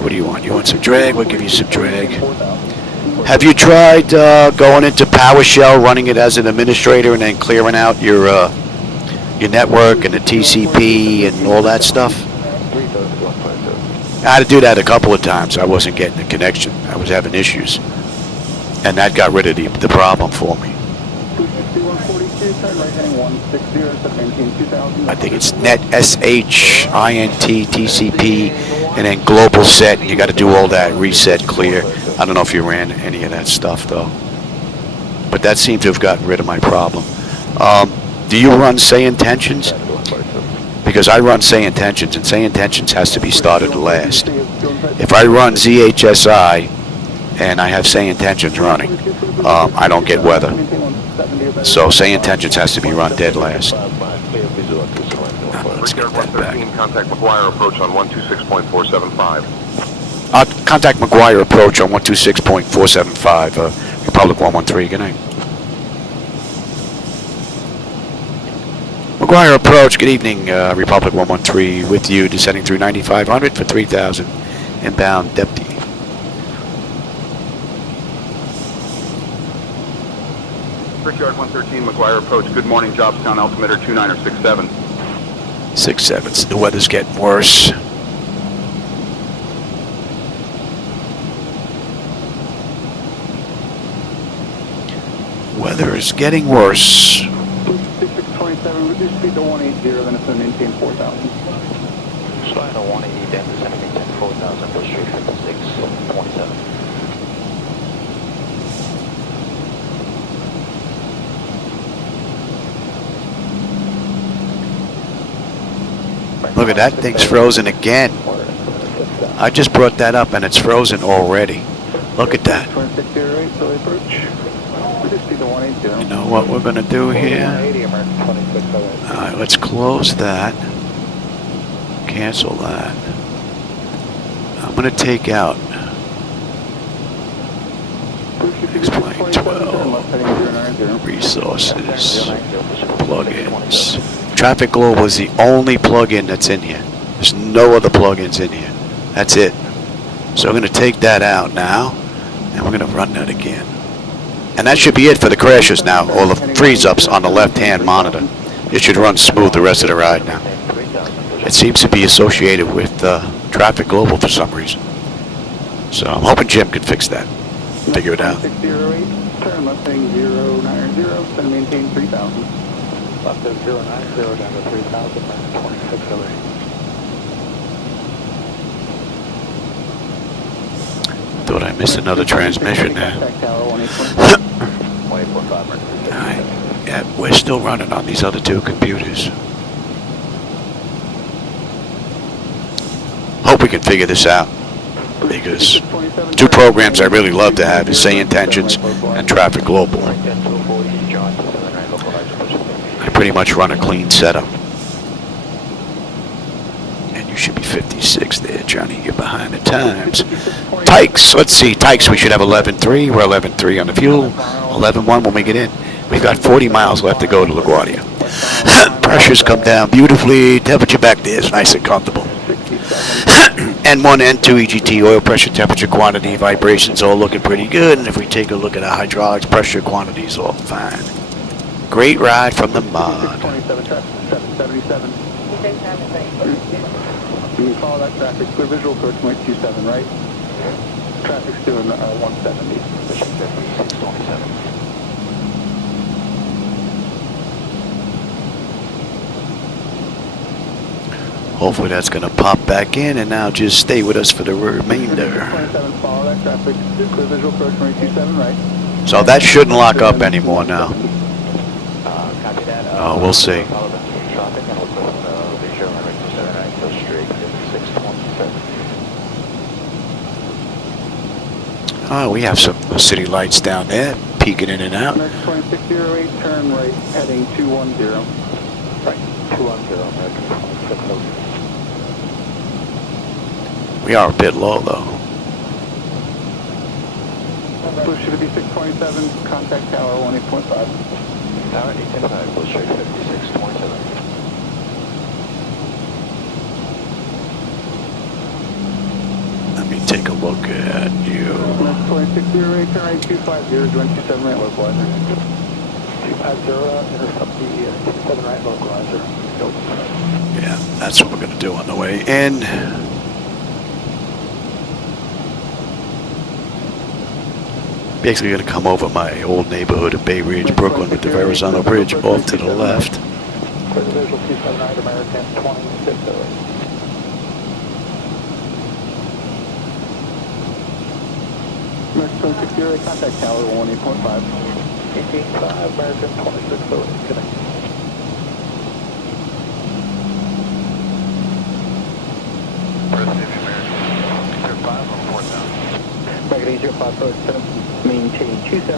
What do you want? You want some drag? We'll give you some drag. Have you tried going into PowerShell, running it as an administrator, and then clearing out your network and the TCP and all that stuff? I had to do that a couple of times. I wasn't getting the connection. I was having issues. And that got rid of the problem for me. I think it's net SH, INT, TCP, and then global set. You got to do all that, reset, clear. I don't know if you ran any of that stuff, though. But that seemed to have gotten rid of my problem. Do you run SayIntentions? Because I run SayIntentions, and SayIntentions has to be started last. If I run ZHSI and I have SayIntentions running, I don't get weather. So SayIntentions has to be run dead last. Let's get that back. Contact McGuire approach on 126.475. Contact McGuire approach on 126.475, Republic 113. Good night. McGuire approach, good evening, Republic 113, with you, descending through 9500 for 3000, inbound deputy. Brickyard 113, McGuire approach, good morning, Jobstown, altimeter 29 or 67. 67, the weather's getting worse. Weather is getting worse. 6627, reduce speed to 180, then it's going to maintain 4,000. Slide to 180, then it's going to maintain 4,000, push 356.27. Look at that, thing's frozen again. I just brought that up and it's frozen already. Look at that. You know what we're going to do here? Alright, let's close that. Cancel that. I'm going to take out X-Plane 12, resources, plugins. Traffic Global is the only plugin that's in here. There's no other plugins in here. That's it. So we're going to take that out now, and we're going to run that again. And that should be it for the crashes now, all the freeze-ups on the left-hand monitor. It should run smooth the rest of the ride now. It seems to be associated with Traffic Global for some reason. So I'm hoping Jim can fix that. Figure it out. 608, turn left heading 090, then maintain 3,000. Left of 090 down to 3,000, 2608. Thought I missed another transmission there. Alright, yeah, we're still running on these other two computers. Hope we can figure this out, because two programs I really love to have is SayIntentions and Traffic Global. I pretty much run a clean setup. And you should be 56 there, Johnny. You're behind the times. Tykes, let's see. Tykes, we should have 11.3. We're 11.3 on the fuel. 11.1 when we get in. We've got 40 miles left to go to LaGuardia. Pressure's come down beautifully. Temperature back there is nice and comfortable. N1, N2, EGT, oil pressure, temperature, quantity, vibrations all looking pretty good. And if we take a look at our hydraulics, pressure, quantities, all fine. great ride from the mod. 27, traffic 777. Do we follow that traffic? Clear visual approach 27, right? Traffic's doing 170. 627. Hopefully that's going to pop back in and now just stay with us for the remainder. 27, follow that traffic. Clear visual approach 27, right? So that shouldn't lock up anymore now. Copy that. Oh, we'll see. Follow the traffic and we'll go visual runway 27 right, go straight 5627. Oh, we have some city lights down there, peeking in and out. Next 2608, turn right, heading 210. Right, 210, American 2608. We are a bit low though. Push should be 627, contact tower 18.5. Tower 8.5, go straight 5627. Let me take a look at you. Next 2608, turn right 250, join 27 right localizer. 250, intercept the 27 right localizer. Yeah, that's what we're going to do on the way in. Basically going to come over my old neighborhood of Bay Ridge, Brooklyn with the Verrazano Bridge off to the left. Clear the visual 279 American 2608. Next 2608, contact tower 18.5. 18.5, American 2608, connect.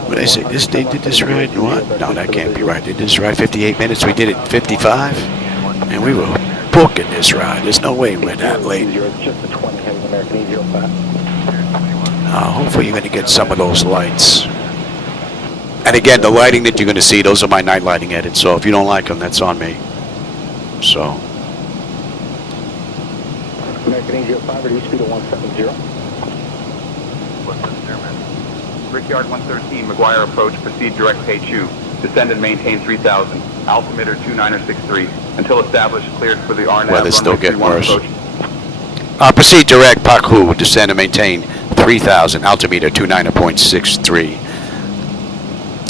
What I say, they did this ride in what? No, that can't be right. They did this ride 58 minutes, we did it 55? And we were booking this ride. There's no way we're that late. Hopefully you're going to get some of those lights. And again, the lighting that you're going to see, those are my night lighting edits, so if you don't like them, that's on me. So. American Easy 05, reduce speed to 170. Brickyard 113, McGuire approach, proceed direct pay 2. Descend and maintain 3000. Altimeter 2963. Until established, cleared for the RNAV. Weather's still getting worse. Approach. Proceed direct, Paku, descend and maintain 3000, altimeter 29.63.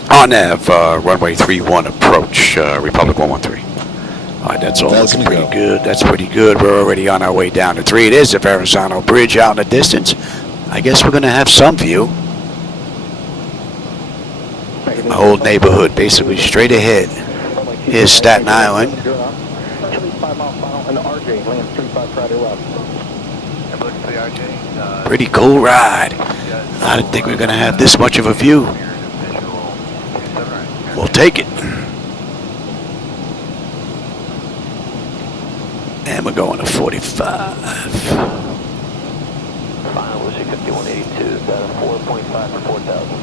RNAV, runway 31 approach, Republic 113. All right, that's all looking pretty good. That's pretty good. We're already on our way down to 3. It is the Verrazano Bridge out in the distance. I guess we're going to have some view. My old neighborhood, basically straight ahead. Here's Staten Island. Pretty cool ride. I didn't think we were going to have this much of a view. We'll take it. And we're going to 45. Final, Lucy 5182, 4.5 for 4,000.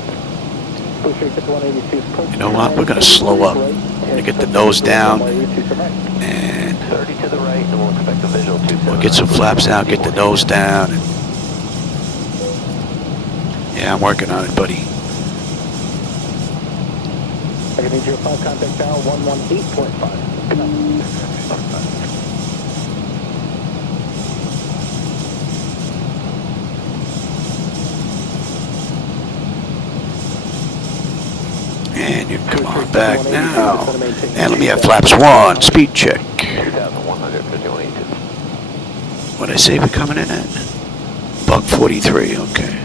You know what? We're going to slow up. We're going to get the nose down. And 30 to the right, and we'll expect the visual 27. we'll get some flaps out, get the nose down. And yeah, I'm working on it, buddy. I can need your 5 contact tower 118.5. And you come on back now. And let me have flaps 1, speed check. 2,151.82. What'd I say we're coming in at? Buck 43, okay.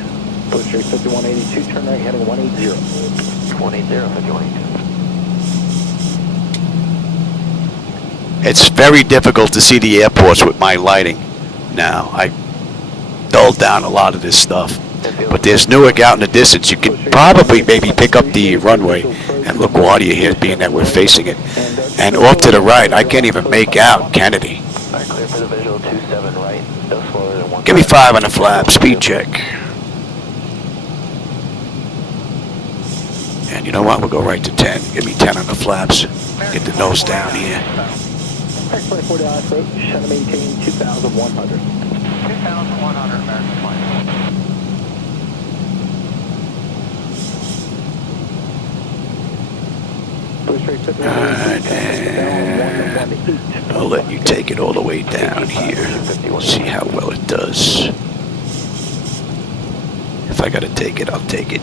Go straight 5182, turn right, heading 180. 180, 5182. It's very difficult to see the airports with my lighting now. I dulled down a lot of this stuff. But there's Newark out in the distance. You can probably maybe pick up the runway and LaGuardia here, being that we're facing it. And off to the right, I can't even make out Kennedy. Alright, clear for the visual 27 right, no slower than 1. Give me 5 on the flap, speed check. And you know what? We'll go right to 10. Give me 10 on the flaps. Get the nose down here. X-24 to approach, trying to maintain 2,100. 2,100 American flight. Go straight Alright, and I'll let you take it all the way down here. We'll see how well it does. If I gotta take it, I'll take it.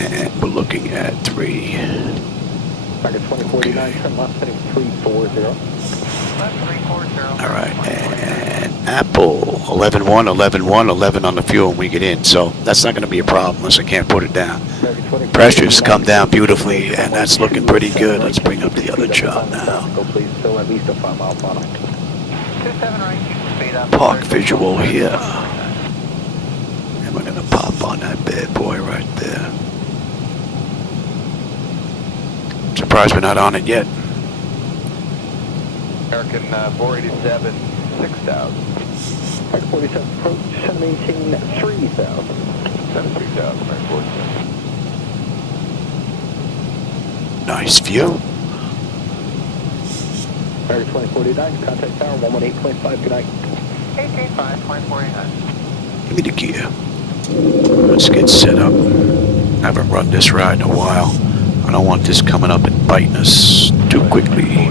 And we're looking at 3. Target 2049, turn left, heading 340. Alright, and Apple 11-1, 11-1, 11 on the fuel when we get in. So that's not gonna be a problem unless I can't put it down. Pressure's come down beautifully, and that's looking pretty good. Let's bring up the other chart now. Please, still at least a 5-mile final. Park visual here. And we're gonna pop on that bad boy right there. Surprised we're not on it yet. American 487, 6,000. Park 47 approach, send maintain 3,000. Send 3,000, American 47. Nice view. Target 2049, contact tower 118.5, good night. 835.49. Give me the gear. Let's get set up. I haven't run this ride in a while. I don't want this coming up and biting us too quickly.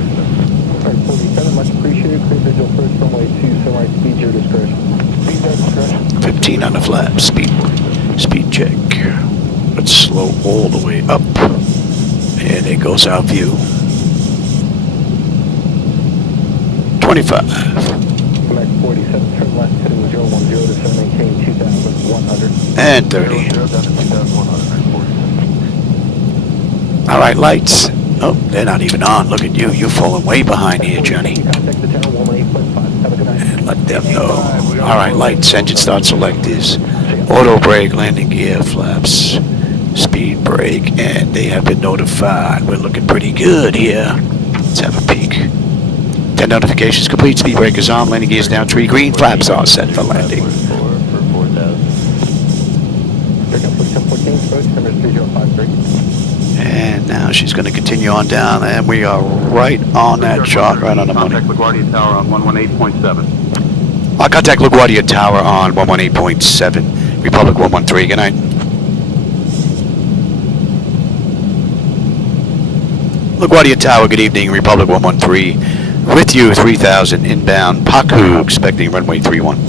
Target 47, much appreciated. Clear visual first, runway 2, sunrise, speed your discretion. Speed your discretion. 15 on the flap, speed check. Let's slow all the way up. And there goes our view. 25. American 47, turn left, heading 010 to send maintain 2,100. And 30. All right, lights. Oh, they're not even on. Look at you. You're falling way behind here, Johnny. And let them know. All right, lights. Engine start selectors. Auto brake, landing gear, flaps, speed brake, and they have been notified. We're looking pretty good here. Let's have a peek. 10 notifications complete. Speed brake is on. Landing gear is down. 3 green. Flaps are set for landing. And now she's going to continue on down, and we are right on that chart, right on the money. Contact LaGuardia Tower on 118.7. I'll contact LaGuardia Tower on 118.7. Republic 113. Good night. LaGuardia Tower, good evening. Republic 113. With you, 3000 inbound. Paku, expecting runway 31.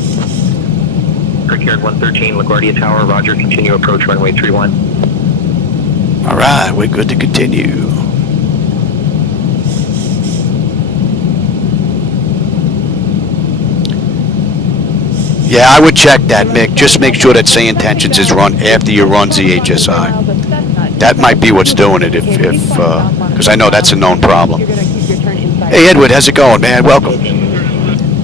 Brickyard 113, LaGuardia Tower, roger, continue approach runway 31. All right, we're good to continue. Yeah, I would check that, Mick. Just make sure that SayIntentions is run after you run ZHSI. That might be what's doing it, because I know that's a known problem. Hey, Edward, how's it going, man? Welcome.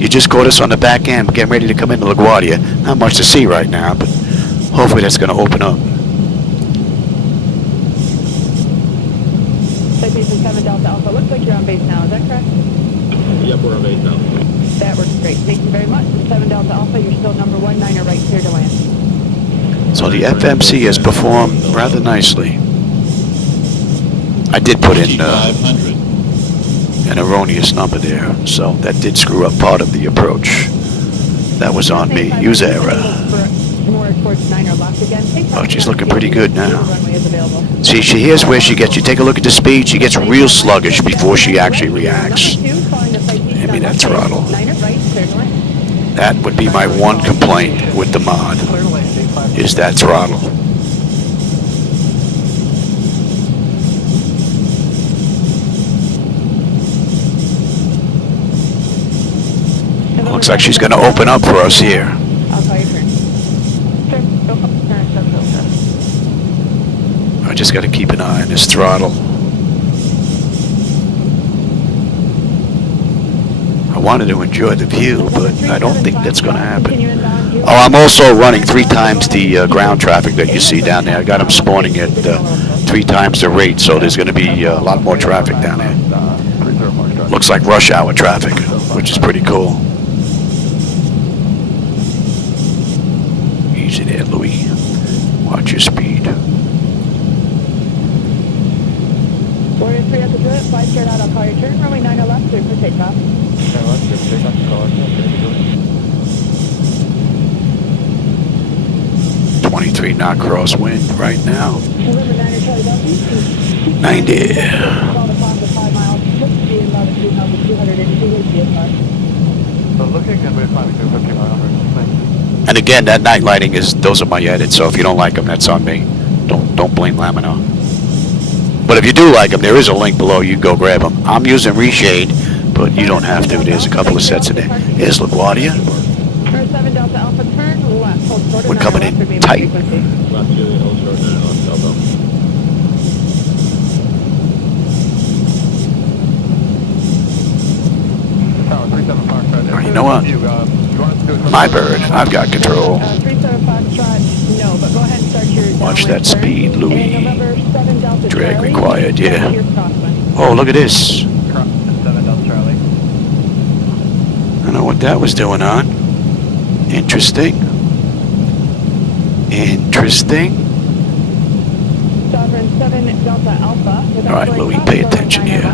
You just caught us on the back end, getting ready to come into LaGuardia. Not much to see right now, but hopefully that's going to open up. Citation 7 Delta Alpha. Looks like you're on base now. Is that correct? Yep, we're on base now. That works great. Thank you very much. 7 Delta Alpha, you're still number 19er right clear to land. So the FMC has performed rather nicely. I did put in an erroneous number there, so that did screw up part of the approach. That was on me. User error. Oh, she's looking pretty good now. See, here's where she gets, you take a look at the speed, she gets real sluggish before she actually reacts. Hand me that throttle. That would be my one complaint with the mod, is that throttle. Looks like she's going to open up for us here. I'll call your turn. I just got to keep an eye on this throttle. I wanted to enjoy the view, but I don't think that's going to happen. Oh, I'm also running 3 times the ground traffic that you see down there. I got them spawning at 3 times the rate, so there's going to be a lot more traffic down there. Looks like rush hour traffic, which is pretty cool. Easy there, Louis. Watch your speed. Warrior 3 at the toilet, 5 straight out, I'll call your turn. Runway 9 left, clear for takeoff. 20 53 knot crosswind right now. 90. So looking at we're flying to 50 miles. And again, that night lighting those are my edits. So if you don't like them, that's on me. Don't blame Laminar. But if you do like them, there is a link below. You can go grab them. I'm using Reshade, but you don't have to. There's a couple of sets in there. Here's LaGuardia. We're coming in tight. Oh, you know what? My bird. I've got control. Watch that speed, Louis. Drag required, yeah. Oh, look at this. I don't know what that was doing on. Interesting. Interesting. Alright, Louis, pay attention here.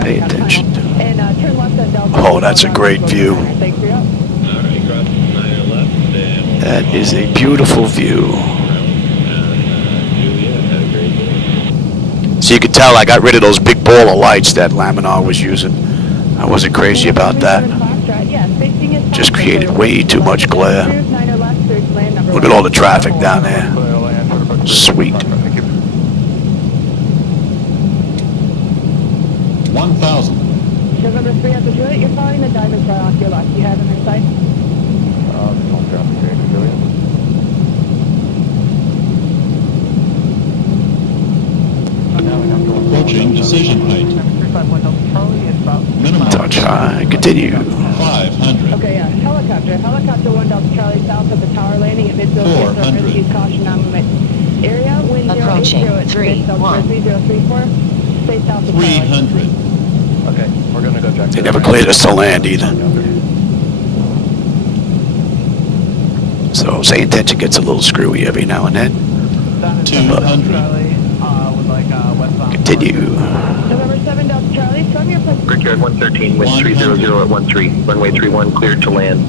Pay attention. Oh, that's a great view. That is a beautiful view. So you can tell I got rid of those big ball of lights that Laminar was using. I wasn't crazy about that. Just created way too much glare. Look at all the traffic down there. Sweet. 1,000. November 3 after Juliet, you're following the diamonds right off your left. You have them in sight? Approaching decision height. Minimum. Touch high. Continue. 500. Okay, yeah. Helicopter 1 Delta Charlie south of the tower landing at midfield. 400. Use caution non-movement area. Wind Approaching 3034. Stay south of 300. Okay, we're gonna go check. They never cleared us to land either. So SayIntentions gets a little screwy every now and then. 200. Continue. November 7 Delta Charlie, from your place. Brickyard 113, wind 300 at 13, runway 31, cleared to land.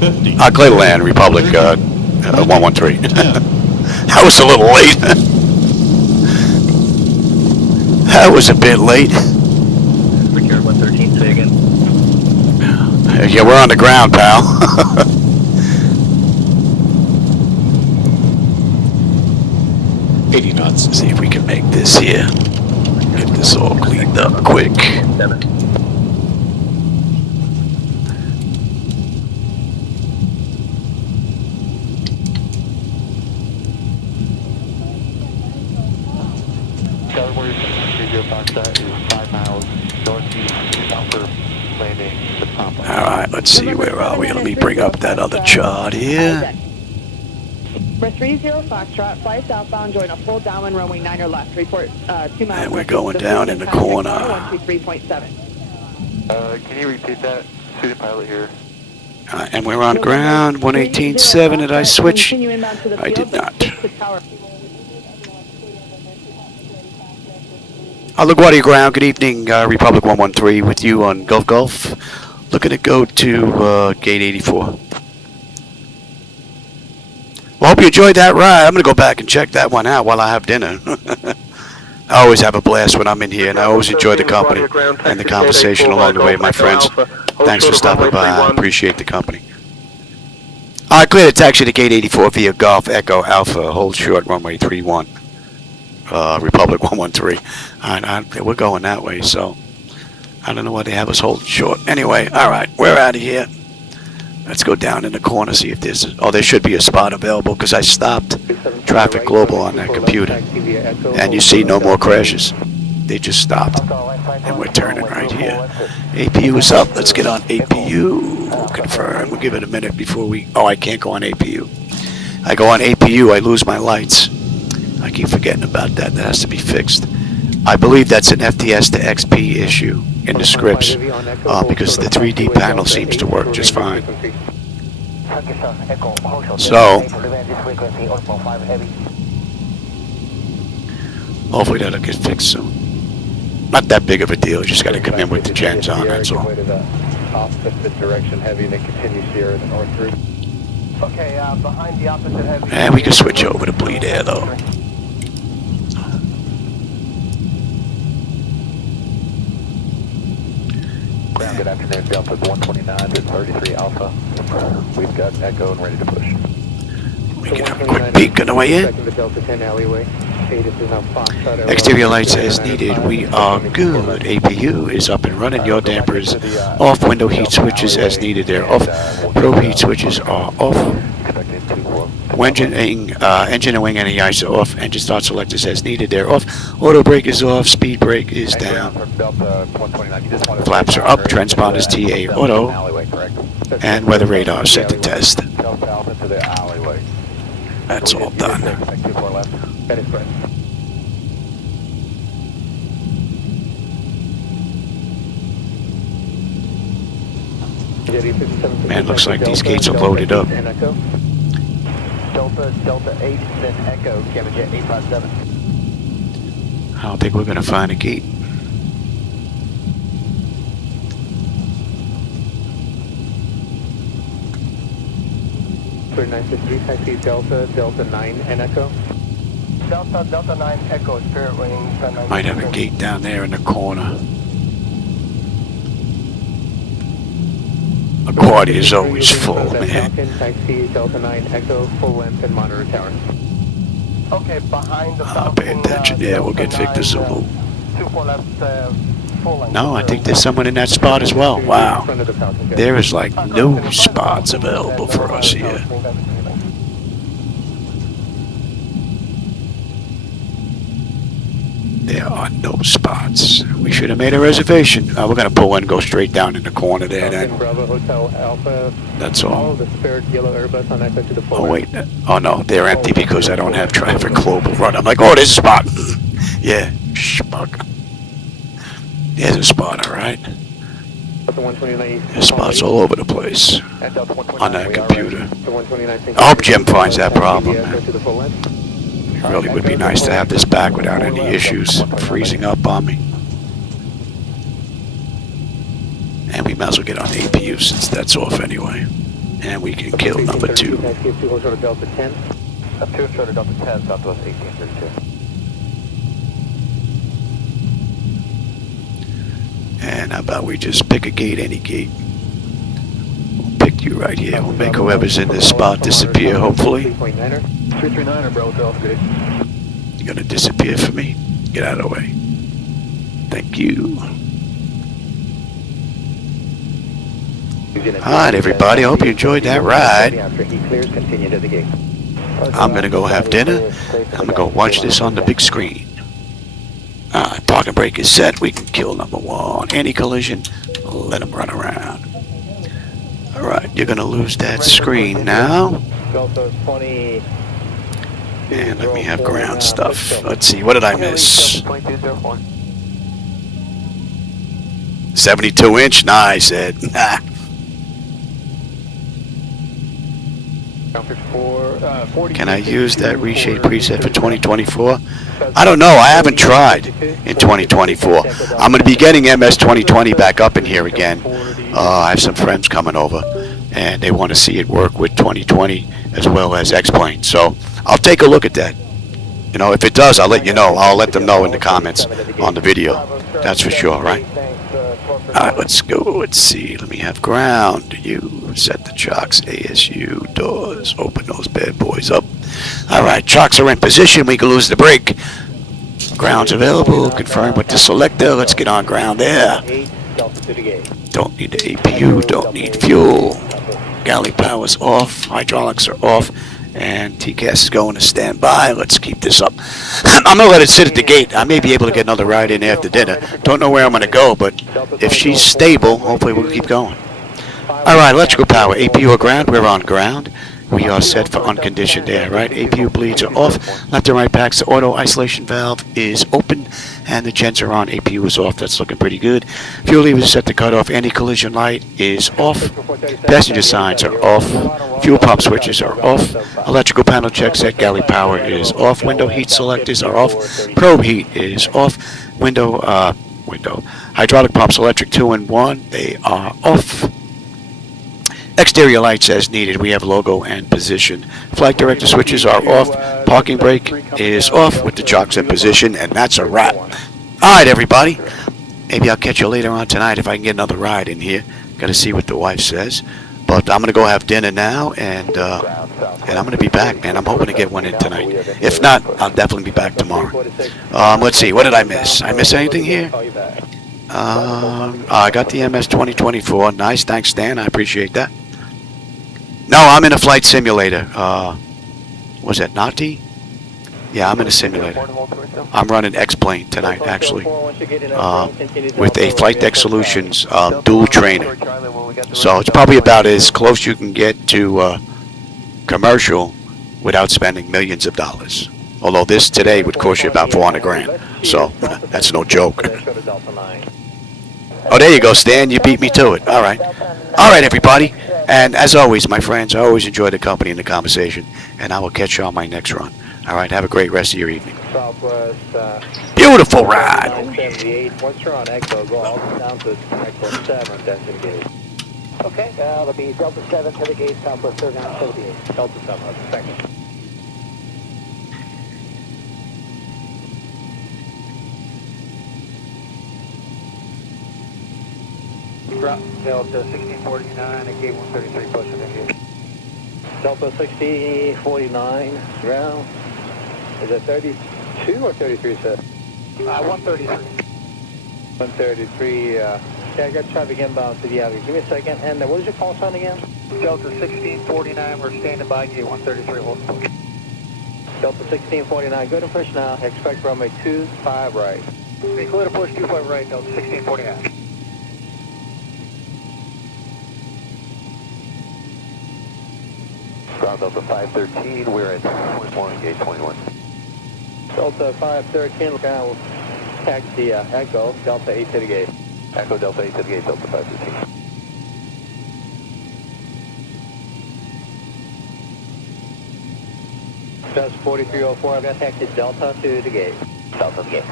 50. Clear to land, Republic 113. That was a little late. That was a bit late. Brickyard 113, say again. Yeah, we're on the ground, pal. 80 knots. See if we can make this here. Get this all cleaned up quick. 7. Skyward 30 is 5 miles northeast Alpha landing the top. Alright, let's see, where are we? Let me bring up that other chart here. For 30 Foxtrot, fly southbound, join a full downwind runway 9 or left. Report 2 miles. And we're going down in the corner. 123.7. Can you repeat that? Student pilot here. And we're on ground, 118.7. Did I switch? I did not. LaGuardia ground, good evening, Republic 113 with you on Gulf. Looking to go to gate 84. Well, hope you enjoyed that ride. I'm going to go back and check that one out while I have dinner. I always have a blast when I'm in here, and I always enjoy the company and the conversation along the way, my friends. Thanks for stopping by. I appreciate the company. All right, clear to taxi to gate 84 via Golf Echo Alpha. Hold short, runway 31. Republic 113. We're going that way, so I don't know why they have us holding short. Anyway, all right, we're out of here. Let's go down in the corner, see if there's... Oh, there should be a spot available because I stopped Traffic Global on that computer. And you see no more crashes. They just stopped. And we're turning right here. APU is up. Let's get on APU. Confirm. We'll give it a minute before we... Oh, I can't go on APU. I go on APU, I lose my lights. I keep forgetting about that. That has to be fixed. I believe that's an FTS to XP issue in the scripts because the 3D panel seems to work just fine. So, hopefully that'll get fixed soon. Not that big of a deal. You just got to come in with the gens on, that's all. Opposite direction heavy and then continue Sierra the north route. Okay, behind the opposite heavy. And we can switch over to bleed air though. Ground, good afternoon, Delta 129 to 33 Alpha. We've got Echo and ready to push. We can have a quick peek on the way in. The Delta 10 alleyway. Exterior lights as needed. We are good. APU is up and running. Yaw dampers off. Window heat switches as needed. They're off. Probe heat switches are off. Engine and wing anti-ice are off. Engine start selectors as needed. They're off. Auto brake is off. Speed brake is down. Flaps are up. Transponders TA auto. And weather radar set to test. That's all done. That is correct. Man, looks like these gates are loaded up. Delta 8, then Echo, Camjet 857. I don't think we're going to find a gate. For 953, taxi Delta 9 and Echo. Delta 9 Echo, Spirit Wing. Might have a gate down there in the corner. A Guardia is always full, man. Taxi Delta 9 Echo, full length and monitor tower. Okay, behind the I'll pay attention there. We'll get Victor Zulu. No, I think there's someone in that spot as well. Wow. There is like no spots available for us here. There are no spots. We should have made a reservation. We're going to pull in and go straight down in the corner there then. That's all. Oh, wait. Oh, no. They're empty because I don't have traffic global run. I'm like, oh, there's a spot. Yeah. Schmuck. There's a spot, all right. There's spots all over the place on that computer. I hope Jim finds that problem, man. It really would be nice to have this back without any issues freezing up on me. And we might as well get on APU since that's off anyway. And we can kill number 2. 2 short of Delta 10, Southwest 1832. And how about we just pick a gate, any gate. We'll pick you right here. We'll make whoever's in this spot disappear, hopefully. 339 Bravo, good. You're gonna disappear for me? Get out of the way. Thank you. Alright, everybody. I hope you enjoyed that ride. I'm gonna go have dinner. I'm gonna go watch this on the big screen. Parking brake is set. We can kill number 1. Anti-collision. Let him run around. Alright, you're gonna lose that screen now. And let me have ground stuff. Let's see, what did I miss? 72-inch? Nice, Ed. Can I use that reshape preset for 2024? I don't know. I haven't tried in 2024. I'm going to be getting MS 2020 back up in here again. I have some friends coming over, and they want to see it work with 2020 as well as X-Plane. So I'll take a look at that. You know, if it does, I'll let you know. I'll let them know in the comments on the video. That's for sure, right? Alright, let's go. Let's see. Let me have ground. You set the chocks. ASU doors. Open those bad boys up. Alright, chocks are in position. We can lose the brake. Ground's available. Confirm with the selector. Let's get on ground there. Don't need the APU. Don't need fuel. Galley power's off. Hydraulics are off. And TCAS is going to stand by. Let's keep this up. I'm going to let it sit at the gate. I may be able to get another ride in after dinner. Don't know where I'm going to go, but if she's stable, hopefully we'll keep going. All right, electrical power. APU or ground? We're on ground. We are set for unconditioned air, right? APU bleeds are off. Left and right packs. The auto isolation valve is open, and the gens are on. APU is off. That's looking pretty good. Fuel lever is set to cut off. Anti-collision light is off. Passenger signs are off. Fuel pump switches are off. Electrical panel check set. Galley power is off. Window heat selectors are off. Probe heat is off. Window. Hydraulic pumps, electric 2 and 1. They are off. Exterior lights as needed. We have logo and position. Flight director switches are off. Parking brake is off with the jocks in position, and that's a wrap. All right, everybody. Maybe I'll catch you later on tonight if I can get another ride in here. Got to see what the wife says. But I'm going to go have dinner now, and I'm going to be back, man. I'm hoping to get one in tonight. If not, I'll definitely be back tomorrow. Let's see. What did I miss? I miss anything here? I got the MS 2024. Nice. Thanks, Stan. I appreciate that. No, I'm in a flight simulator. Was that Nati? Yeah, I'm in a simulator. I'm running X-Plane tonight, actually, with a Flightdeck Solutions dual trainer. So it's probably about as close you can get to commercial without spending millions of dollars. Although this today would cost you about 400 grand. So that's no joke. Oh, there you go, Stan. You beat me to it. All right. All right, everybody. And as always, my friends, I always enjoy the company and the conversation. And I will catch you on my next run. All right, have a great rest of your evening. Beautiful ride. 78. Once you're on Echo, go all the way down to Echo 7, that's engaged. Okay, that'll be Delta 7 to the gate, Southwest 39, 78. Delta 7, thank you. Delta 1649 and gate 133 close to engaged. Delta 1649, ground. Is it 32 or 33, sir? 133. 133, yeah, I got traffic inbound to the avenue. Give me a second. And what was your call sign again? Delta 1649, we're standing by, gate 133, hold on. Delta 1649, good and push now. Expect runway 25 right. Be clear to push 25 right, Delta 1649. Ground Delta 513, we're at 21, gate 21. Delta 513, ground, taxi Echo, Delta 8 to the gate. Echo Delta 8 to the gate, Delta 513. That's 4304, I've got taxi Delta to the gate. Delta to the gate.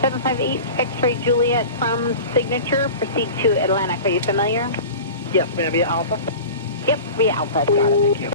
758 X-ray Juliet from Signature. Proceed to Atlantic. Are you familiar? Yes, ma'am, via Alpha? Yep, via Alpha. Got it. Thank you.